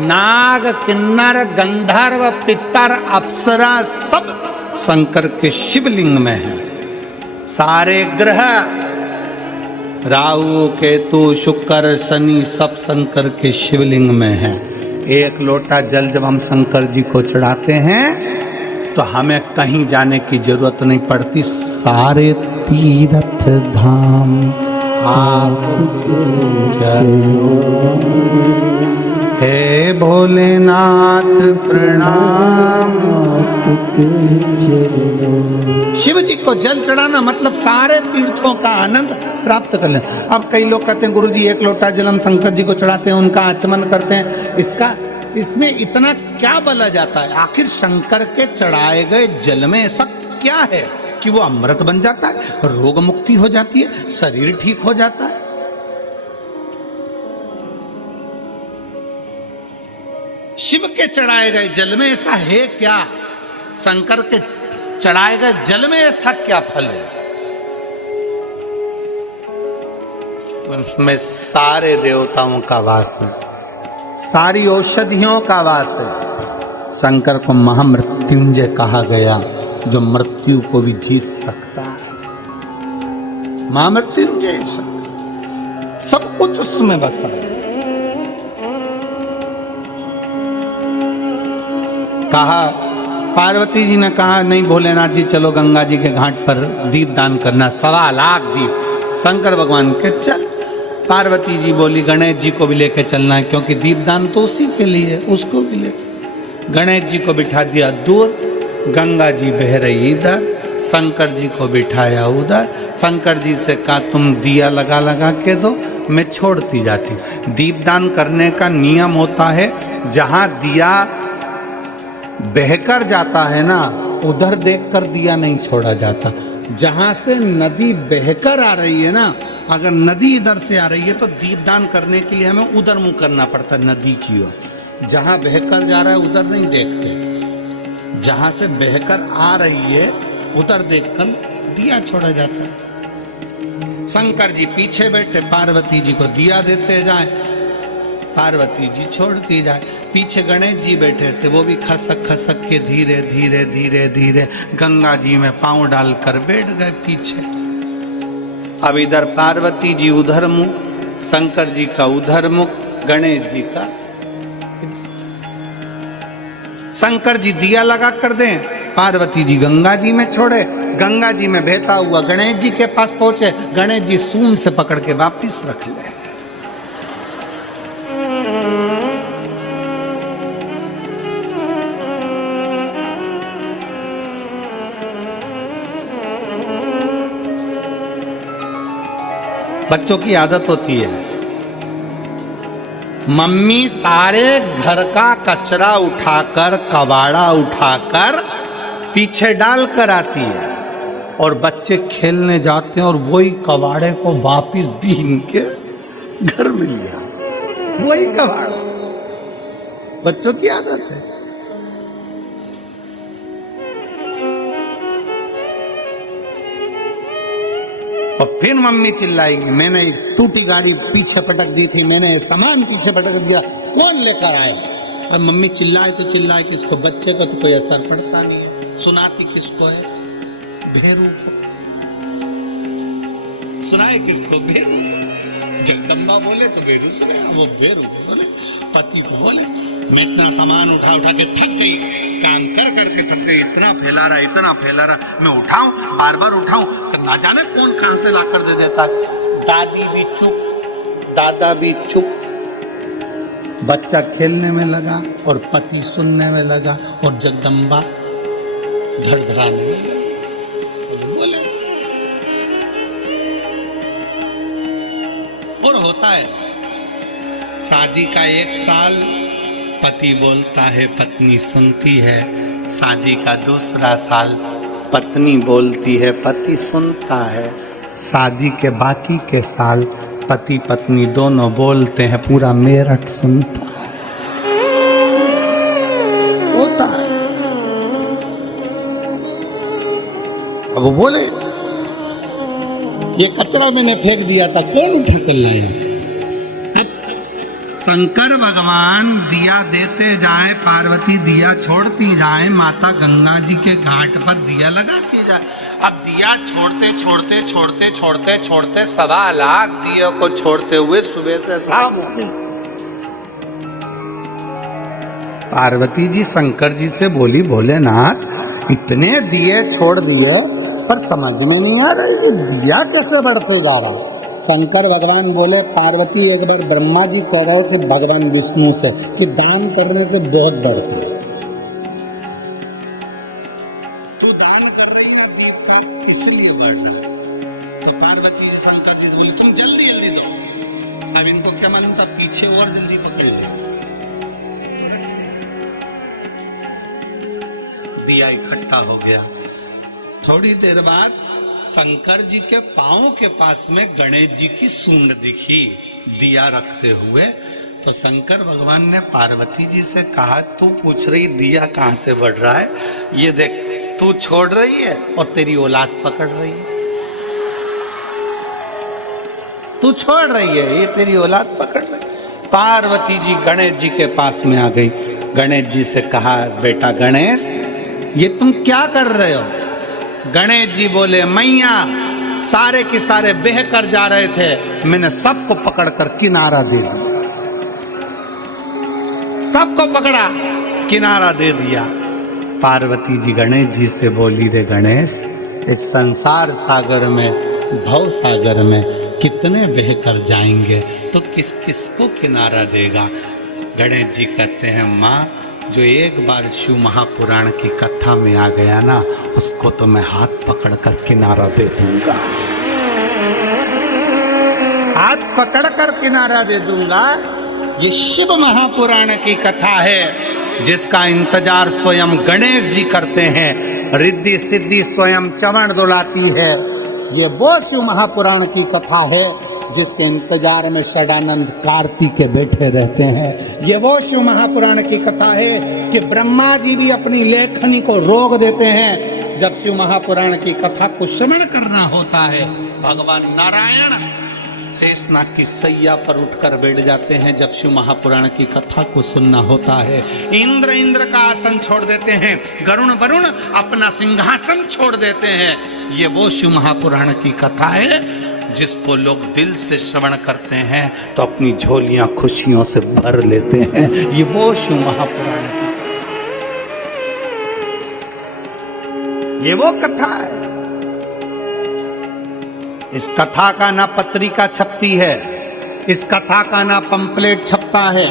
नाग किन्नर गंधर्व पितर अप्सरा सब शंकर के शिवलिंग में है, सारे ग्रह राहु केतु शुक्र शनि सब शंकर के शिवलिंग में है। एक लोटा जल जब हम शंकर जी को चढ़ाते हैं तो हमें कहीं जाने की जरूरत नहीं पड़ती, सारे तीर्थ धाम आपके चरणों में, हे भोलेनाथ प्रणाम। शिव जी को जल चढ़ाना मतलब सारे तीर्थों का आनंद प्राप्त कर लेना। अब कई लोग कहते हैं गुरुजी एक लोटा जल हम शंकर जी को चढ़ाते हैं, उनका आचमन करते हैं, इसमें इतना क्या बोला जाता है? आखिर शंकर के चढ़ाए गए जल में ऐसा क्या है कि वो अमृत बन जाता है, रोग मुक्ति हो जाती है, शरीर ठीक हो जाता है? शिव के चढ़ाए गए जल में ऐसा है क्या? शंकर के चढ़ाए गए जल में ऐसा क्या फल है? उसमें सारे देवताओं का वास है, सारी औषधियों का वास है। शंकर को महामृत्युंजय कहा गया, जो मृत्यु को भी जीत सकता है। महामृत्युंजय शंकर, सब कुछ उसमें बसा है। कहा पार्वती जी ने कहा नहीं भोलेनाथ जी चलो गंगा जी के घाट पर दीप दान करना, 1.25 लाख दीप। शंकर भगवान के चल। पार्वती जी बोली गणेश जी को भी लेके चलना है क्योंकि दीपदान तो उसी के लिए, उसको भी ले। गणेश जी को बिठा दिया दूर, गंगा जी बह रही इधर, शंकर जी को बिठाया उधर। शंकर जी से कहा तुम दिया लगा लगा के दो, मैं छोड़ती जाती हूँ। दीपदान करने का नियम होता है जहाँ दिया बहकर जाता है ना उधर देखकर दिया नहीं छोड़ा जाता। जहां से नदी बहकर आ रही है ना, अगर नदी इधर से आ रही है तो दीपदान करने के लिए हमें उधर मुंह करना पड़ता है नदी की ओर। जहां बहकर जा रहा है उधर नहीं देखते, जहां से बहकर आ रही है उधर देखकर दिया छोड़ा जाता है। शंकर जी पीछे बैठे, पार्वती जी को दिया देते जाए, पार्वती जी छोड़ती जाए। पीछे गणेश जी बैठे थे, वो भी खसक खसक के धीरे धीरे धीरे धीरे गंगा जी में पांव डालकर बैठ गए पीछे। अब इधर पार्वती जी उधर मुख, शंकर जी का उधर मुख, गणेश जी का इधर। शंकर जी दिया लगा कर दें, पार्वती जी गंगा जी में छोड़े, गंगा जी में बहता हुआ गणेश जी के पास पहुंचे। गणेश जी सूंड से पकड़ के वापिस रख ले। बच्चों की आदत होती है, मम्मी सारे घर का कचरा उठाकर, कबाड़ा उठाकर पीछे डाल कर आती है और बच्चे खेलने जाते हैं और वही कबाड़े को वापिस बीन के घर में लिया, वही कबाड़ा। बच्चों की आदत है। और फिर मम्मी चिल्लाएगी, मैंने एक टूटी गाड़ी पीछे पटक दी थी, मैंने सामान पीछे पटक दिया, कौन लेकर आए? और मम्मी चिल्लाए तो चिल्लाए किसको? बच्चे का तो कोई असर पड़ता नहीं है। सुनाती किसको है? भेरू। सुनाए किसको? भेरू। जगदम्बा बोले तो भेरू सुने, वो भेरू बोले पति को बोले, मैं इतना सामान उठा उठा के थक गई, काम कर करके थक गई, इतना फैला रहा, मैं उठाऊं, बार बार उठाऊं तो ना जाने कौन कहां से लाकर दे देता है। दादी भी चुप, दादा भी चुप। बच्चा खेलने में लगा और पति सुनने में लगा और जगदम्बा धड़धड़ाने में लगी। बोले और होता है, शादी का 1 साल पति बोलता है, पत्नी सुनती है। शादी का 2रा साल पत्नी बोलती है, पति सुनता है। शादी के बाकी के साल पति पत्नी दोनों बोलते हैं, पूरा मेरठ सुनता है। होता है। अब वो बोले, ये कचरा मैंने फेंक दिया था, कौन उठा कर लाया? शंकर भगवान दिया देते जाए, पार्वती दिया छोड़ती जाए, माता गंगा जी के घाट पर दिया लगाती जाए। अब दिया छोड़ते छोड़ते छोड़ते छोड़ते छोड़ते 1.25 लाख दिया को छोड़ते हुए सुबह से शाम हो गई। पार्वती जी शंकर जी से बोली, भोलेनाथ इतने दिए छोड़ दिए पर समझ में नहीं आ रहा ये दिया कैसे बढ़ते जा रहा। शंकर भगवान बोले, पार्वती एक बार ब्रह्मा जी कह रहे थे भगवान विष्णु से कि दान करने से बहुत बढ़ते हैं। तू दान कर रही है दीप का, इसलिए बढ़ रहा है। तो पार्वती जी शंकर जी से बोले, तुम जल्दी जल्दी दो। अब इनको क्या मालूम था, पीछे और जल्दी पकड़ लिया। दिया इकट्ठा हो गया। थोड़ी देर बाद शंकर जी के पांव के पास में गणेश जी की सूंड दिखी दिया रखते हुए। तो शंकर भगवान ने पार्वती जी से कहा, तू पूछ रही दिया कहां से बढ़ रहा है, ये देख तू छोड़ रही है और तेरी औलाद पकड़ रही है। तू छोड़ रही है, ये तेरी औलाद पकड़ रही है। पार्वती जी गणेश जी के पास में आ गई। गणेश जी से कहा, बेटा गणेश ये तुम क्या कर रहे हो? गणेश जी बोले, मैया सारे के सारे बह कर जा रहे थे, मैंने सबको पकड़कर किनारा दे दिया। सबको पकड़ा, किनारा दे दिया। पार्वती जी गणेश जी से बोली, रे गणेश इस संसार सागर में, भव सागर में कितने बह कर जाएंगे, तो किस किस को किनारा देगा? गणेश जी कहते हैं, माँ जो एक बार शिव महापुराण की कथा में आ गया ना, उसको तो मैं हाथ पकड़कर किनारा दे दूंगा। हाथ पकड़कर किनारा दे दूंगा। ये शिव महापुराण की कथा है जिसका इंतजार स्वयं गणेश जी करते हैं। रिद्धि सिद्धि स्वयं चवण डुलाती है। ये वो शिव महापुराण की कथा है जिसके इंतजार में षडानंद कार्तिकेय बैठे रहते हैं। ये वो शिव महापुराण की कथा है कि ब्रह्मा जी भी अपनी लेखनी को रोक देते हैं। जब शिव महापुराण की कथा को श्रवण करना होता है, भगवान नारायण शेषनाग की सैया पर उठकर बैठ जाते हैं। जब शिव महापुराण की कथा को सुनना होता है, इंद्र का आसन छोड़ देते हैं, वरुण अपना सिंहासन छोड़ देते हैं। ये वो शिव महापुराण की कथा है जिसको लोग दिल से श्रवण करते हैं तो अपनी झोलियां खुशियों से भर लेते हैं। ये वो शिव महापुराण की, ये वो कथा है। इस कथा का ना पत्रिका छपती है, इस कथा का ना पंपलेट छपता है,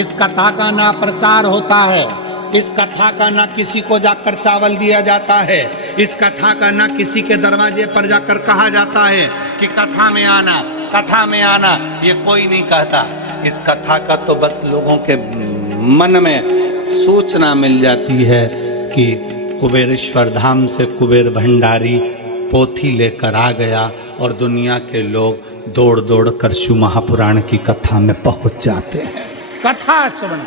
इस कथा का ना प्रचार होता है, इस कथा का ना किसी को जाकर चावल दिया जाता है, इस कथा का ना किसी के दरवाजे पर जाकर कहा जाता है कि कथा में आना, कथा में आना। ये कोई नहीं कहता। इस कथा का तो बस लोगों के मन में सूचना मिल जाती है कि कुबेरेश्वर धाम से कुबेर भंडारी पोथी लेकर आ गया और दुनिया के लोग दौड़ दौड़ कर शिव महापुराण की कथा में पहुंच जाते हैं। कथा श्रवण,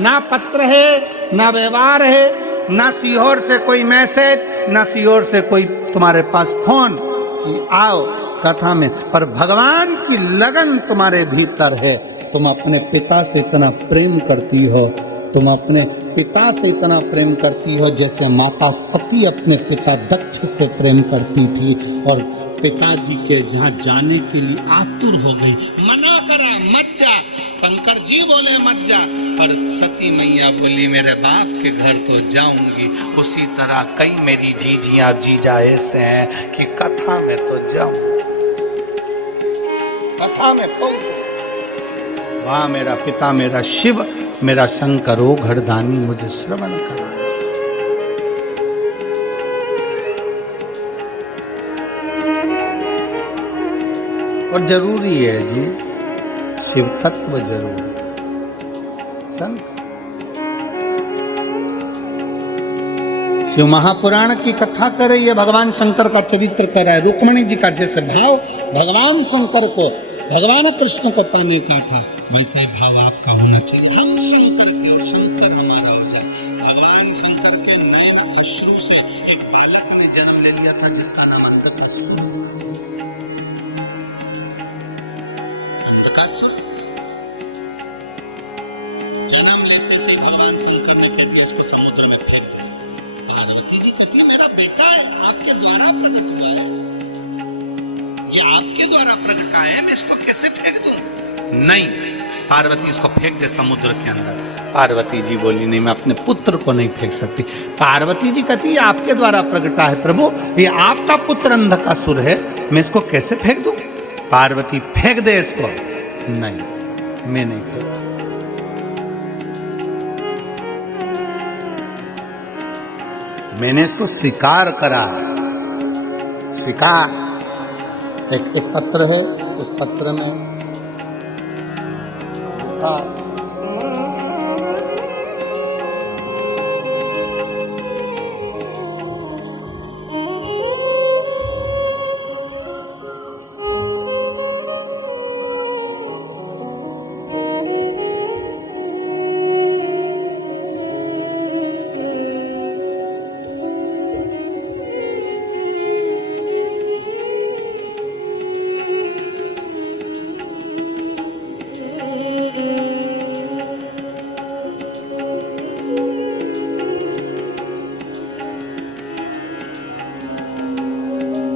ना पत्र है, ना व्यवहार है, ना सीहोर से कोई मैसेज, ना सीहोर से कोई तुम्हारे पास फोन कि आओ कथा में। पर भगवान की लगन तुम्हारे भीतर है। तुम अपने पिता से इतना प्रेम करती हो, तुम अपने पिता से इतना प्रेम करती हो जैसे माता सती अपने पिता दक्ष से प्रेम करती थी और पिताजी के यहाँ जाने के लिए आतुर हो गई। मना करा मत जा, शंकर जी बोले मत जा, पर सती मैया बोली मेरे बाप के घर तो जाऊंगी। उसी तरह कई मेरी जीजियां जीजा ऐसे हैं कि कथा में तो जाऊं, कथा में पहुंचो, वहां मेरा पिता, मेरा शिव, मेरा शंकर ओ घरदानी मुझे श्रवण करा। और जरूरी है जी, शिव तत्व जरूरी है। शिव महापुराण की कथा करे, ये भगवान शंकर का चरित्र कर रहा है। रुक्मिणी जी का जैसे भाव भगवान शंकर को, भगवान कृष्ण को पाने का था, वैसा ही भाव आपका होना चाहिए। हम शंकर के और शंकर हमारा हो जाए। भगवान शंकर के नयन अश्रु से एक बालक ने जन्म ले लिया था जिसका नाम अंधकासुर। अंधकासुर जन्म लेते से भगवान शंकर ने कह दिया इसको समुद्र में फेंक दिया। पार्वती जी कहती है मेरा बेटा है, आपके द्वारा प्रकट हुआ है, ये आपके द्वारा प्रकटा है, मैं इसको कैसे फेंक दूं? नहीं, पार्वती इसको फेंक दे समुद्र के अंदर। पार्वती जी बोली नहीं, मैं अपने पुत्र को नहीं फेंक सकती। पार्वती जी कहती है आपके द्वारा प्रकटा है प्रभु, ये आपका पुत्र अंधकासुर है, मैं इसको कैसे फेंक दूं? पार्वती फेंक दे इसको। नहीं, मैं नहीं फेंक। मैंने इसको स्वीकार करा, स्वीकार। एक पत्र है, उस पत्र में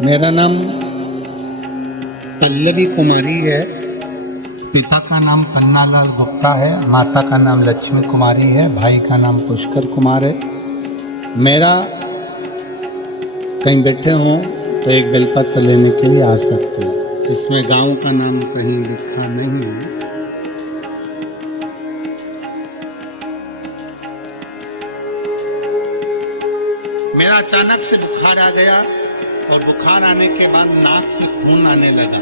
मेरा नाम पल्लवी कुमारी है, पिता का नाम पन्नालाल गुप्ता है, माता का नाम लक्ष्मी कुमारी है, भाई का नाम पुष्कर कुमार है। मेरा कहीं बैठे हों तो एक बेलपत्र लेने के लिए आ सकते हैं। इसमें गांव का नाम कहीं लिखा नहीं है। मेरा अचानक से बुखार आ गया और बुखार आने के बाद नाक से खून आने लगा।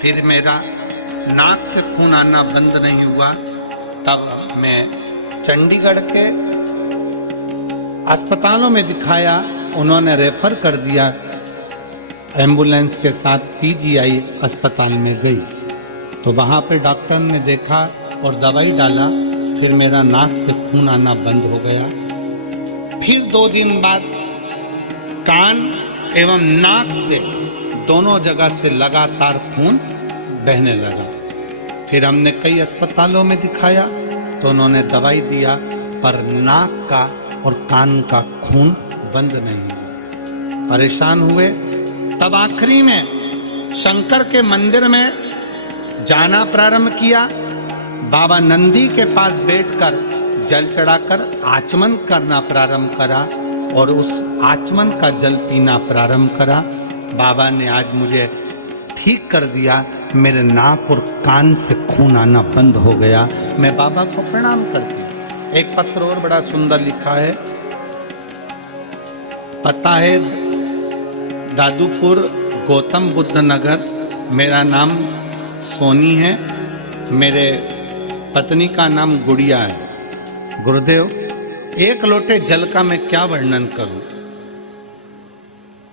फिर मेरा नाक से खून आना बंद नहीं हुआ। तब मैं चंडीगढ़ के अस्पतालों में दिखाया, उन्होंने रेफर कर दिया। एम्बुलेंस के साथ पीजीआई अस्पताल में गई तो वहाँ पे डॉक्टर ने देखा और दवाई डाला। फिर मेरा नाक से खून आना बंद हो गया। फिर 2 दिन बाद कान एवं नाक से दोनों जगह से लगातार खून बहने लगा। फिर हमने कई अस्पतालों में दिखाया तो उन्होंने दवाई दिया, पर नाक का और कान का खून बंद नहीं हुआ। परेशान हुए। तब आखिरी में शंकर के मंदिर में जाना प्रारंभ किया। बाबा नंदी के पास बैठकर जल चढ़ाकर आचमन करना प्रारंभ करा और उस आचमन का जल पीना प्रारंभ करा। बाबा ने आज मुझे ठीक कर दिया। मेरे नाक और कान से खून आना बंद हो गया। मैं बाबा को प्रणाम करती हूँ। एक पत्र और बड़ा सुंदर लिखा है। पता है दादूपुर, गौतम बुद्ध नगर। मेरा नाम सोनी है, मेरे पत्नी का नाम गुड़िया है। गुरुदेव, एक लोटे जल का मैं क्या वर्णन करूं।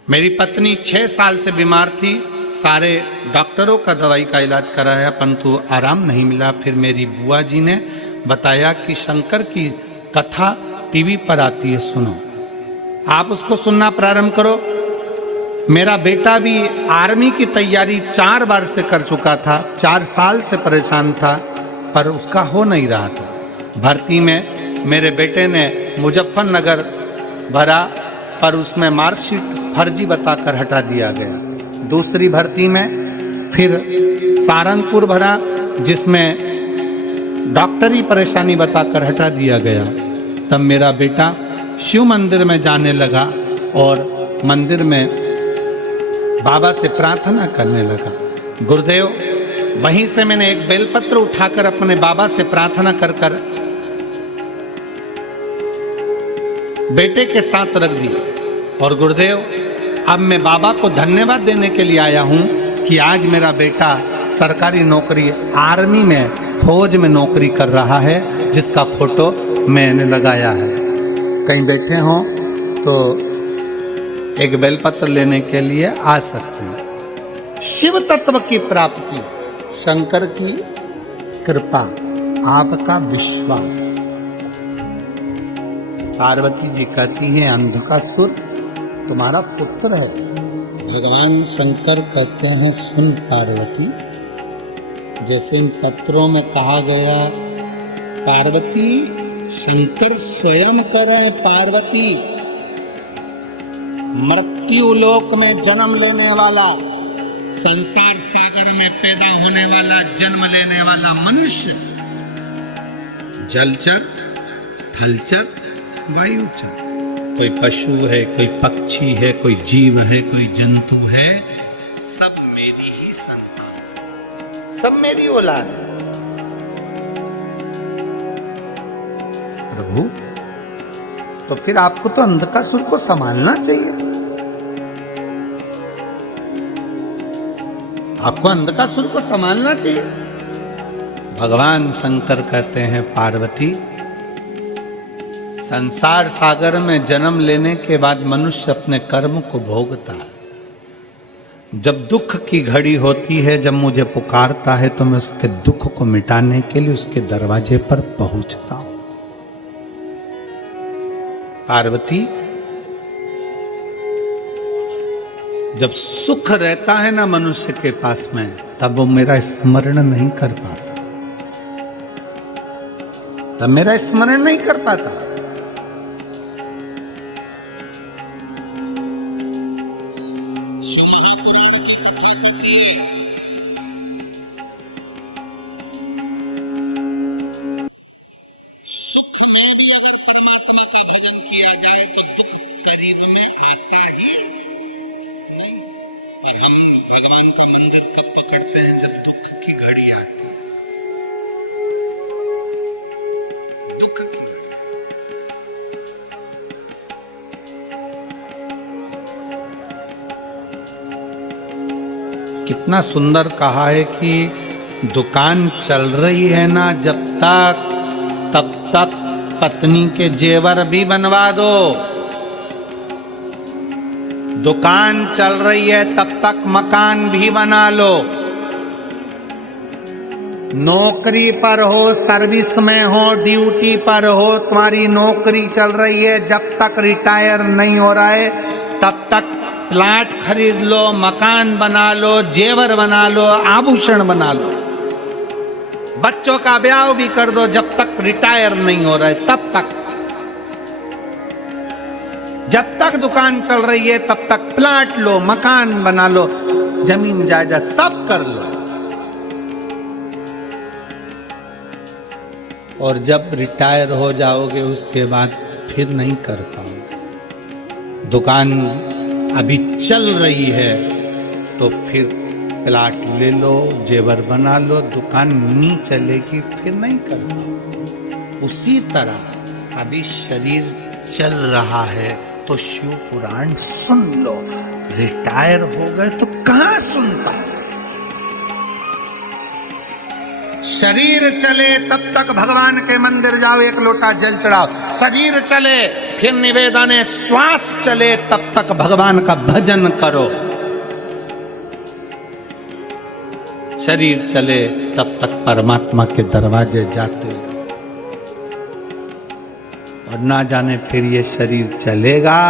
मेरी पत्नी 6 साल से बीमार थी। सारे डॉक्टरों का दवाई का इलाज कराया परंतु आराम नहीं मिला। फिर मेरी बुआ जी ने बताया कि शंकर की कथा टीवी पर आती है, सुनो, आप उसको सुनना प्रारंभ करो। मेरा बेटा भी आर्मी की तैयारी 4 बार से कर चुका था। 4 साल से परेशान था पर उसका हो नहीं रहा था। भर्ती में मेरे बेटे ने मुजफ्फरनगर भरा पर उसमें मार्कशीट फर्जी बताकर हटा दिया गया। दूसरी भर्ती में फिर सारंगपुर भरा जिसमें डॉक्टरी परेशानी बताकर हटा दिया गया। तब मेरा बेटा शिव मंदिर में जाने लगा और मंदिर में बाबा से प्रार्थना करने लगा। गुरुदेव, वहीं से मैंने एक बेलपत्र उठाकर अपने बाबा से प्रार्थना कर कर बेटे के साथ रख दी। और गुरुदेव, अब मैं बाबा को धन्यवाद देने के लिए आया हूं कि आज मेरा बेटा सरकारी नौकरी, आर्मी में, फौज में नौकरी कर रहा है, जिसका फोटो मैंने लगाया है। कहीं बैठे हों तो एक बेलपत्र लेने के लिए आ सकते हैं। शिव तत्व की प्राप्ति, शंकर की कृपा, आपका विश्वास। पार्वती जी कहती हैं अंधकासुर तुम्हारा पुत्र है। भगवान शंकर कहते हैं सुन पार्वती, जैसे इन पत्रों में कहा गया, पार्वती शंकर स्वयं करें। पार्वती मृत्यु लोक में जन्म लेने वाला, संसार सागर में पैदा होने वाला, जन्म लेने वाला मनुष्य, जलचर, थलचर, वायुचर, कोई पशु है, कोई पक्षी है, कोई जीव है, कोई जंतु है, सब मेरी ही संतान, सब मेरी औलाद है। प्रभु, तो फिर आपको तो अंधकासुर को संभालना चाहिए। आपको अंधकासुर को संभालना चाहिए। भगवान शंकर कहते हैं पार्वती, संसार सागर में जन्म लेने के बाद मनुष्य अपने कर्म को भोगता है। जब दुख की घड़ी होती है, जब मुझे पुकारता है तो मैं उसके दुख को मिटाने के लिए उसके दरवाजे पर पहुंचता हूं। पार्वती, जब सुख रहता है ना मनुष्य के पास में, तब वो मेरा स्मरण नहीं कर पाता, तब मेरा स्मरण नहीं कर पाता। कितना सुंदर कहा है कि दुकान चल रही है ना जब तक, तब तक पत्नी के जेवर भी बनवा दो। दुकान चल रही है तब तक मकान भी बना लो। नौकरी पर हो, सर्विस में हो, ड्यूटी पर हो, तुम्हारी नौकरी चल रही है, जब तक रिटायर नहीं हो रहा है तब तक प्लाट खरीद लो, मकान बना लो, जेवर बना लो, आभूषण बना लो, बच्चों का ब्याह भी कर दो। जब तक रिटायर नहीं हो रहा है तब तक, जब तक दुकान चल रही है तब तक प्लाट लो, मकान बना लो, जमीन जायदाद सब कर लो। और जब रिटायर हो जाओगे उसके बाद फिर नहीं कर पाओगे। दुकान अभी चल रही है तो फिर प्लाट ले लो, जेवर बना लो, दुकान नहीं चलेगी फिर नहीं कर पाओ। उसी तरह अभी शरीर चल रहा है तो शिव पुराण सुन लो। रिटायर हो गए तो कहां सुन पाए। शरीर चले तब तक भगवान के मंदिर जाओ, एक लोटा जल चढ़ाओ। शरीर चले फिर निवेदन है, श्वास चले तब तक भगवान का भजन करो। शरीर चले तब तक परमात्मा के दरवाजे जाते रहो। और ना जाने फिर ये शरीर चलेगा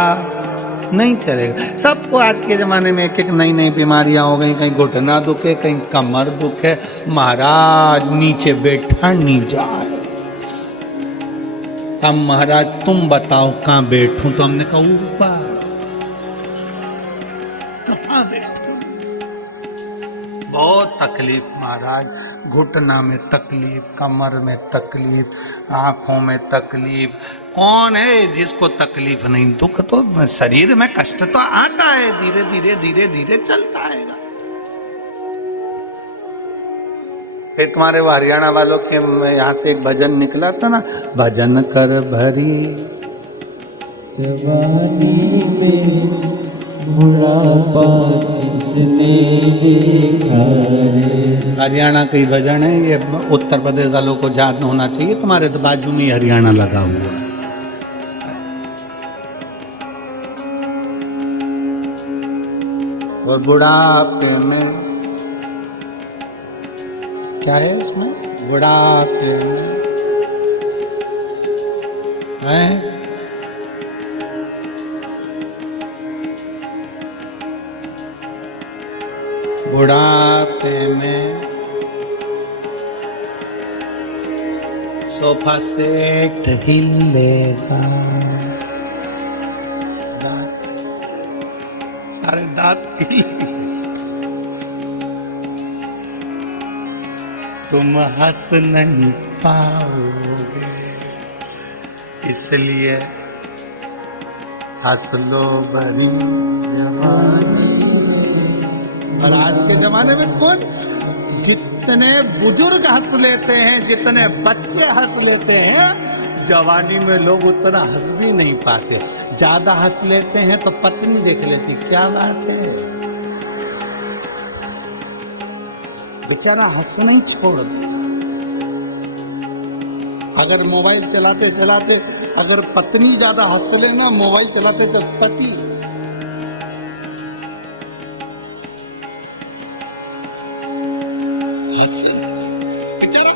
नहीं चलेगा। सबको आज के जमाने में एक एक नई नई बीमारियां हो गई, कहीं घुटना दुखे, कहीं कमर दुखे। महाराज नीचे बैठा नहीं जा रहा। अब महाराज तुम बताओ कहां बैठूं, तो हमने कहा ऊपर। कहां बैठूं? बहुत तकलीफ महाराज, घुटना में तकलीफ, कमर में तकलीफ, आंखों में तकलीफ। कौन है जिसको तकलीफ नहीं? दुख तो शरीर में कष्ट तो आता है, धीरे धीरे धीरे धीरे चलता है। फिर तुम्हारे वो हरियाणा वालों के यहाँ से एक भजन निकला था ना, भजन कर भरी जवानी में बुढ़ापा किसने देखा रे। हरियाणा का ही भजन है ये। उत्तर प्रदेश वालों को याद होना चाहिए, तुम्हारे तो बाजू में ही हरियाणा लगा हुआ है। और बुढ़ापे में क्या है इसमें? बुढ़ापे में है बुढ़ापे में सोफा सेट हिलेगा, दांत सारे दांत तुम हंस नहीं पाओगे, इसलिए हंस लो बड़ी जवानी। और आज के जमाने में कौन? जितने बुजुर्ग हंस लेते हैं, जितने बच्चे हंस लेते हैं, जवानी में लोग उतना हंस भी नहीं पाते। ज्यादा हंस लेते हैं तो पत्नी देख लेती, क्या बात है, बेचारा हंस नहीं छोड़ता। अगर मोबाइल चलाते चलाते अगर पत्नी ज्यादा हंस लेना मोबाइल चलाते तो पति बेचारा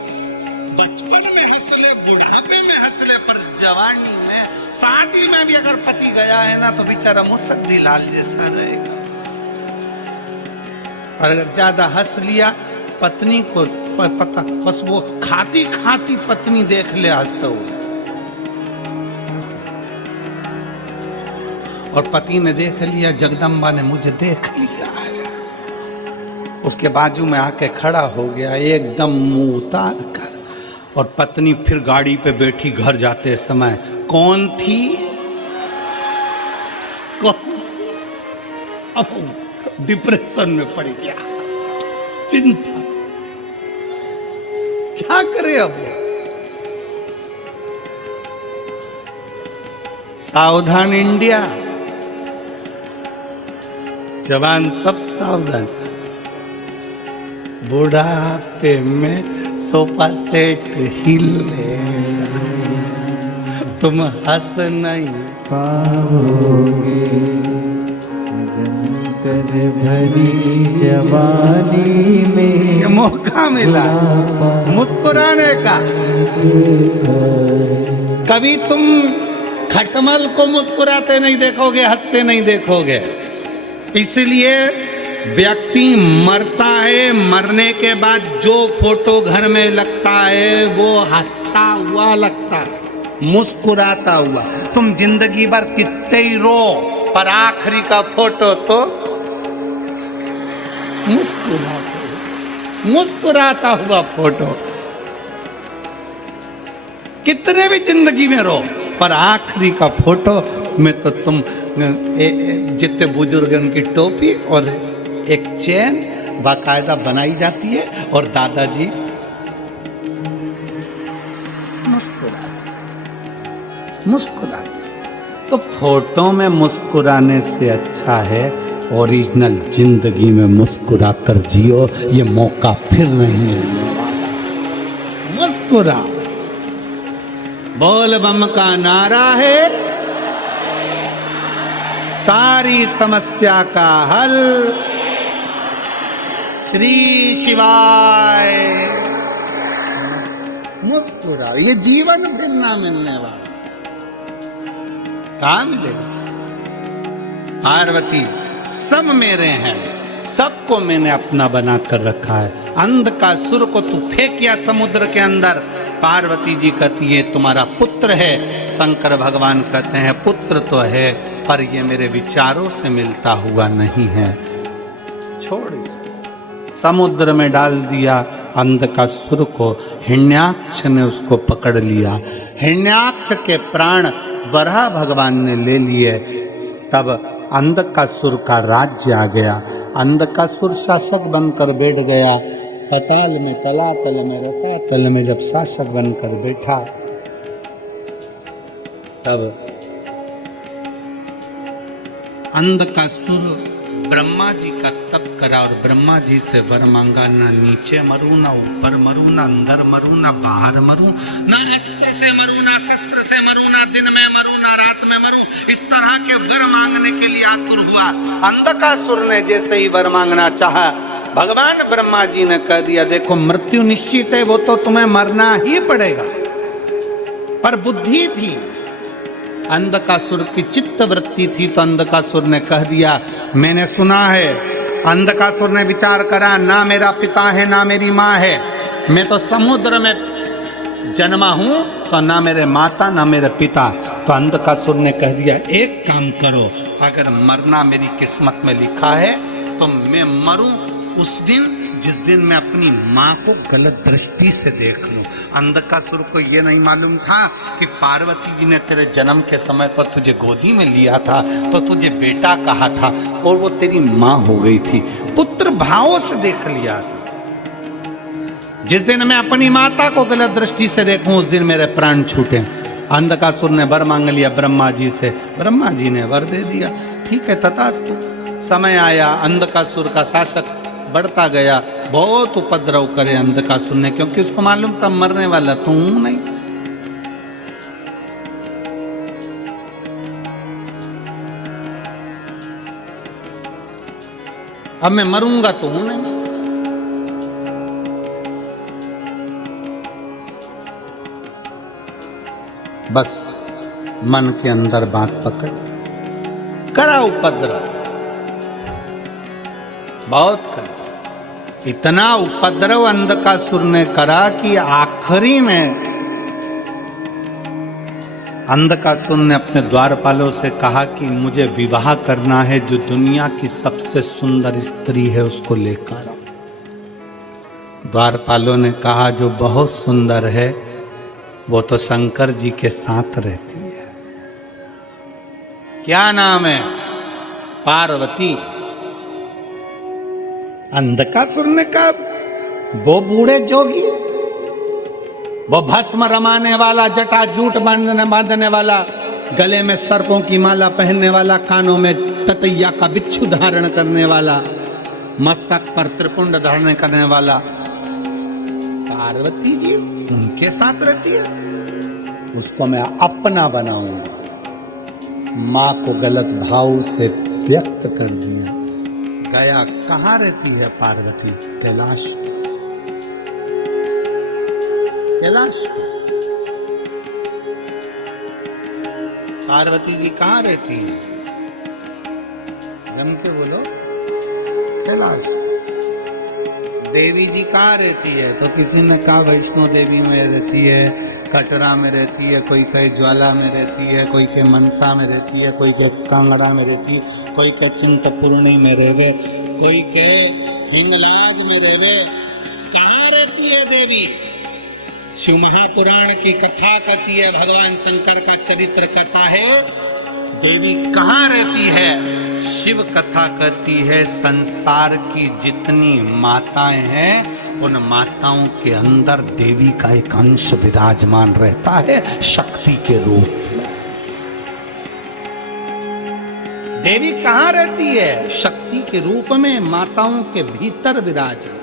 बचपन में हंस ले, बुढ़ापे में हंस ले, पर जवानी में शादी में भी अगर पति गया है ना तो बेचारा मुसद्दी लाल जैसा रहेगा। और अगर ज्यादा हंस लिया पत्नी को पता, बस वो खाती खाती पत्नी देख ले हंसते हुए, और पति ने देख लिया, जगदम्बा ने मुझे देख लिया, उसके बाजू में आके खड़ा हो गया एकदम मुंह उतार कर। और पत्नी फिर गाड़ी पे बैठी घर जाते समय, कौन थी? अब डिप्रेशन में पड़ गया, चिंता, क्या करे अब? सावधान इंडिया, जवान सब सावधान। बुढ़ापे में सोफा सेट हिलेगा, तुम हंस नहीं पाओगे, जंतर भरी जवानी में ये मौका मिला मुस्कुराने का। कभी तुम खटमल को मुस्कुराते नहीं देखोगे, हंसते नहीं देखोगे। इसलिए व्यक्ति मरता है, मरने के बाद जो फोटो घर में लगता है वो हंसता हुआ लगता है, मुस्कुराता हुआ। तुम जिंदगी भर कितने ही रो, पर आखिरी का फोटो तो मुस्कुराता हुआ फोटो। कितने भी जिंदगी में रो, पर आखिरी का फोटो में तो तुम जितने बुजुर्ग उनकी टोपी और एक चैन बाकायदा बनाई जाती है और दादाजी मुस्कुराते। तो फोटो में मुस्कुराने से अच्छा है ओरिजिनल जिंदगी में मुस्कुरा कर जियो, ये मौका फिर नहीं मिलने वाला। मुस्कुरा, बोल बम का नारा है सारी समस्या का हल। श्री शिवाय। मुस्कुरा, ये जीवन फिर ना मिलने वाला। कहाँ मिलेगा? पार्वती सब मेरे हैं, सबको मैंने अपना बना कर रखा है। अंधकासुर को तू फेंकिया समुद्र के अंदर। पार्वती जी कहती है तुम्हारा पुत्र है। शंकर भगवान कहते हैं पुत्र तो है पर ये मेरे विचारों से मिलता हुआ नहीं है, छोड़ इसको। समुद्र में डाल दिया अंधकासुर को। हिरण्याक्ष ने उसको पकड़ लिया। हिरण्याक्ष के प्राण वराह भगवान ने ले लिए। तब अंधकासुर का राज्य आ गया। अंधकासुर शासक बनकर बैठ गया। पाताल में, तलातल में, रसातल में जब शासक बनकर बैठा तब अंधकासुर ब्रह्मा जी का तप करा और ब्रह्मा जी से वर मांगा, ना नीचे मरूं, ना ऊपर मरूं, ना अंदर मरूं, ना बाहर मरूं, ना अस्त्र से मरूं, ना शस्त्र से मरूं, ना दिन में मरूं, ना रात में मरूं। इस तरह के वर मांगने के लिए आतुर हुआ। अंधकासुर ने जैसे ही वर मांगना चाहा, भगवान ब्रह्मा जी ने कह दिया देखो मृत्यु निश्चित है, वो तो तुम्हें मरना ही पड़ेगा। पर बुद्धि थी, अंधकासुर की चित्त वृत्ति थी, तो अंधकासुर ने कह दिया मैंने सुना है। अंधकासुर ने विचार करा, ना मेरा पिता है ना मेरी माँ है, मैं तो समुद्र में जन्मा हूं, तो ना मेरे माता ना मेरे पिता। तो अंधकासुर ने कह दिया एक काम करो, अगर मरना मेरी किस्मत में लिखा है तो मैं मरूं उस दिन जिस दिन मैं अपनी माँ को गलत दृष्टि से देख लूं। अंधकासुर को यह नहीं मालूम था कि पार्वती जी ने तेरे जन्म के समय पर तुझे गोदी में लिया था तो तुझे बेटा कहा था और वो तेरी माँ हो गई थी। पुत्र भावों से देख लिया था। जिस दिन मैं अपनी माता को गलत दृष्टि से देखूं उस दिन मेरे प्राण छूटे। अंधकासुर ने वर मांग लिया ब्रह्मा जी से। ब्रह्मा जी ने वर दे दिया। ठीक है तथास्तु। समय आया, अंधकासुर का शासक बढ़ता गया। बहुत उपद्रव करे अंधकासुर ने, क्योंकि उसको मालूम था मरने वाला तू हूं नहीं। अब मैं मरूंगा तो हूं नहीं। बस मन के अंदर बात पकड़ करा उपद्रव, बहुत करा। इतना उपद्रव अंधकासुर ने करा कि आखिरी में अंधकासुर ने अपने द्वारपालों से कहा कि मुझे विवाह करना है, जो दुनिया की सबसे सुंदर स्त्री है उसको लेकर आओ। द्वारपालों ने कहा जो बहुत सुंदर है वो तो शंकर जी के साथ रहती है। क्या नाम है? पार्वती। अंधकासुर ने कहा वो बूढ़े जोगी, वो भस्म रमाने वाला, जटा जूट बांधने वाला, गले में सर्पों की माला पहनने वाला, कानों में ततैया का बिच्छू धारण करने वाला, मस्तक पर त्रिपुंड धारण करने वाला पार्वती जी उनके साथ रहती है। उसको मैं अपना बनाऊंगा। माँ को गलत भाव से व्यक्त कर दिया। गया कहाँ रहती है पार्वती? कैलाश। कैलाश पार्वती जी कहाँ रहती है? जम के बोलो। कैलाश। देवी जी कहाँ रहती है? तो किसी ने कहा वैष्णो देवी में रहती है, कटरा में रहती है, कोई कहे ज्वाला में रहती है, कोई के मनसा में रहती है, कोई के कांगड़ा में रहती है, कोई के चिंतपूर्णी में रहवे, कोई के हिंगलाज में रहवे। कहाँ रहती है देवी? शिव महापुराण की कथा कहती है, भगवान शंकर का चरित्र कथा है। देवी कहाँ रहती है? शिव कथा कहती है संसार की जितनी माताएं हैं उन माताओं के अंदर देवी का एक अंश विराजमान रहता है शक्ति के रूप में। देवी कहाँ रहती है? शक्ति के रूप में माताओं के भीतर विराजमान।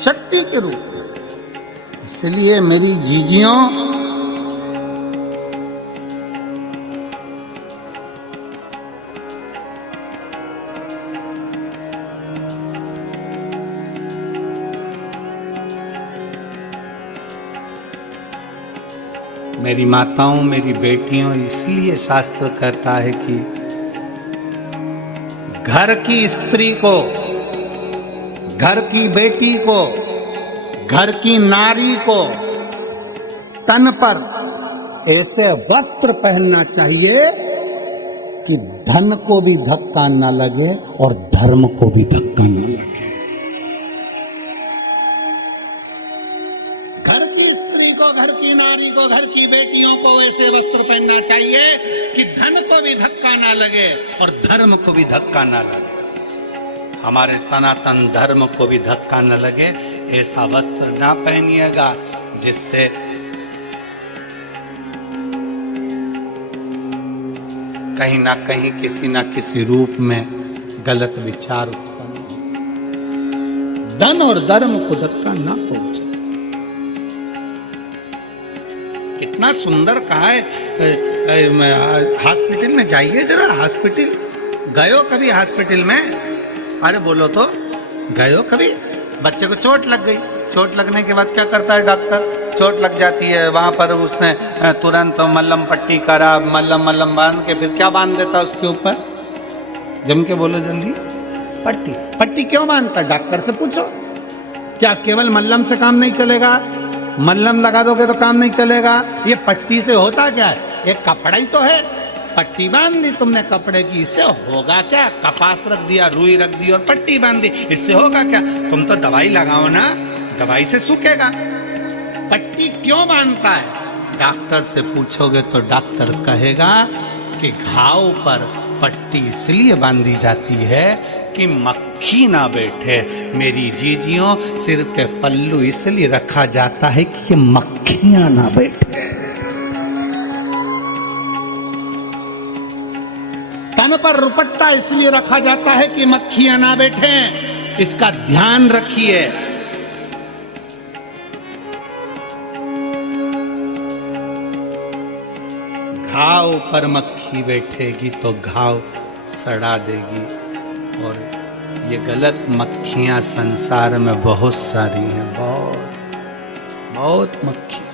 शक्ति के रूप में। इसलिए मेरी जीजियों, मेरी माताओं, मेरी बेटियों, इसलिए शास्त्र कहता है कि घर की स्त्री को, घर की बेटी को, घर की नारी को तन पर ऐसे वस्त्र पहनना चाहिए कि धन को भी धक्का न लगे और धर्म को भी धक्का न लगे। घर की स्त्री को, घर की नारी को, घर की बेटियों को ऐसे वस्त्र पहनना चाहिए कि धन को भी धक्का ना लगे और धर्म को भी धक्का ना लगे, हमारे सनातन धर्म को भी धक्का न लगे। ऐसा वस्त्र ना पहनिएगा जिससे कहीं ना कहीं किसी ना किसी रूप में गलत विचार उत्पन्न हो, धन और धर्म को धक्का ना पहुंचे। कितना सुंदर कहा है। हॉस्पिटल में जाइए जरा, हॉस्पिटल गए हो कभी? हॉस्पिटल में अरे बोलो तो, गए हो कभी? बच्चे को चोट लग गई, चोट लगने के बाद क्या करता है डॉक्टर? चोट लग जाती है वहां पर उसने तुरंत मल्लम पट्टी करा, मल्लम बांध के फिर क्या बांध देता उसके ऊपर? जम के बोलो जल्दी। पट्टी। पट्टी क्यों बांधता? डॉक्टर से पूछो। क्या केवल मल्लम से काम नहीं चलेगा? मल्लम लगा दोगे तो काम नहीं चलेगा। ये पट्टी से होता क्या है? ये कपड़ा ही तो है। पट्टी बांध दी तुमने कपड़े की, इससे होगा क्या? कपास रख दिया, रुई रख दी और पट्टी बांध दी, इससे होगा क्या? तुम तो दवाई लगाओ ना, दवाई से सूखेगा। पट्टी क्यों बांधता है? डॉक्टर से पूछोगे तो डॉक्टर कहेगा कि घाव पर पट्टी इसलिए बांधी जाती है कि मक्खी ना बैठे। मेरी जीजियों, सिर पे पल्लू इसलिए रखा जाता है कि ये मक्खियां ना बैठे। तन पर रुपट्टा इसलिए रखा जाता है कि मक्खियां ना बैठे। इसका ध्यान रखिए। घाव पर मक्खी बैठेगी तो घाव सड़ा देगी। और ये गलत मक्खियां संसार में बहुत सारी हैं, बहुत मक्खियां।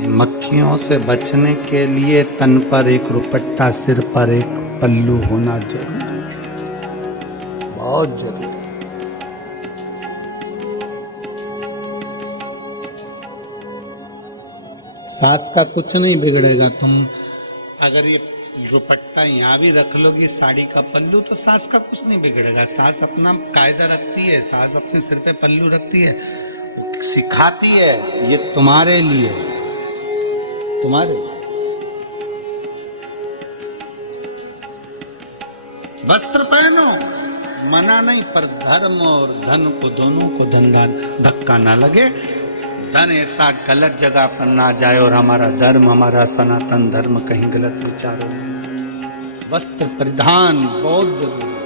इन मक्खियों से बचने के लिए तन पर एक रुपट्टा, सिर पर एक पल्लू होना जरूरी है, बहुत जरूरी है। सास का कुछ नहीं बिगड़ेगा। तुम अगर ये दुपट्टा यहाँ भी रख लोगी, साड़ी का पल्लू, तो सास का कुछ नहीं बिगड़ेगा। सास अपना कायदा रखती है, सास अपने सिर पे पल्लू रखती है, सिखाती है ये तुम्हारे लिए, तुम्हारे वस्त्र पहनो, मना नहीं, पर धर्म और धन को, दोनों को धक्का ना लगे। धन ऐसा गलत जगह पर ना जाए और हमारा धर्म, हमारा सनातन धर्म कहीं गलत विचारों में। वस्त्र परिधान बहुत जरूरी।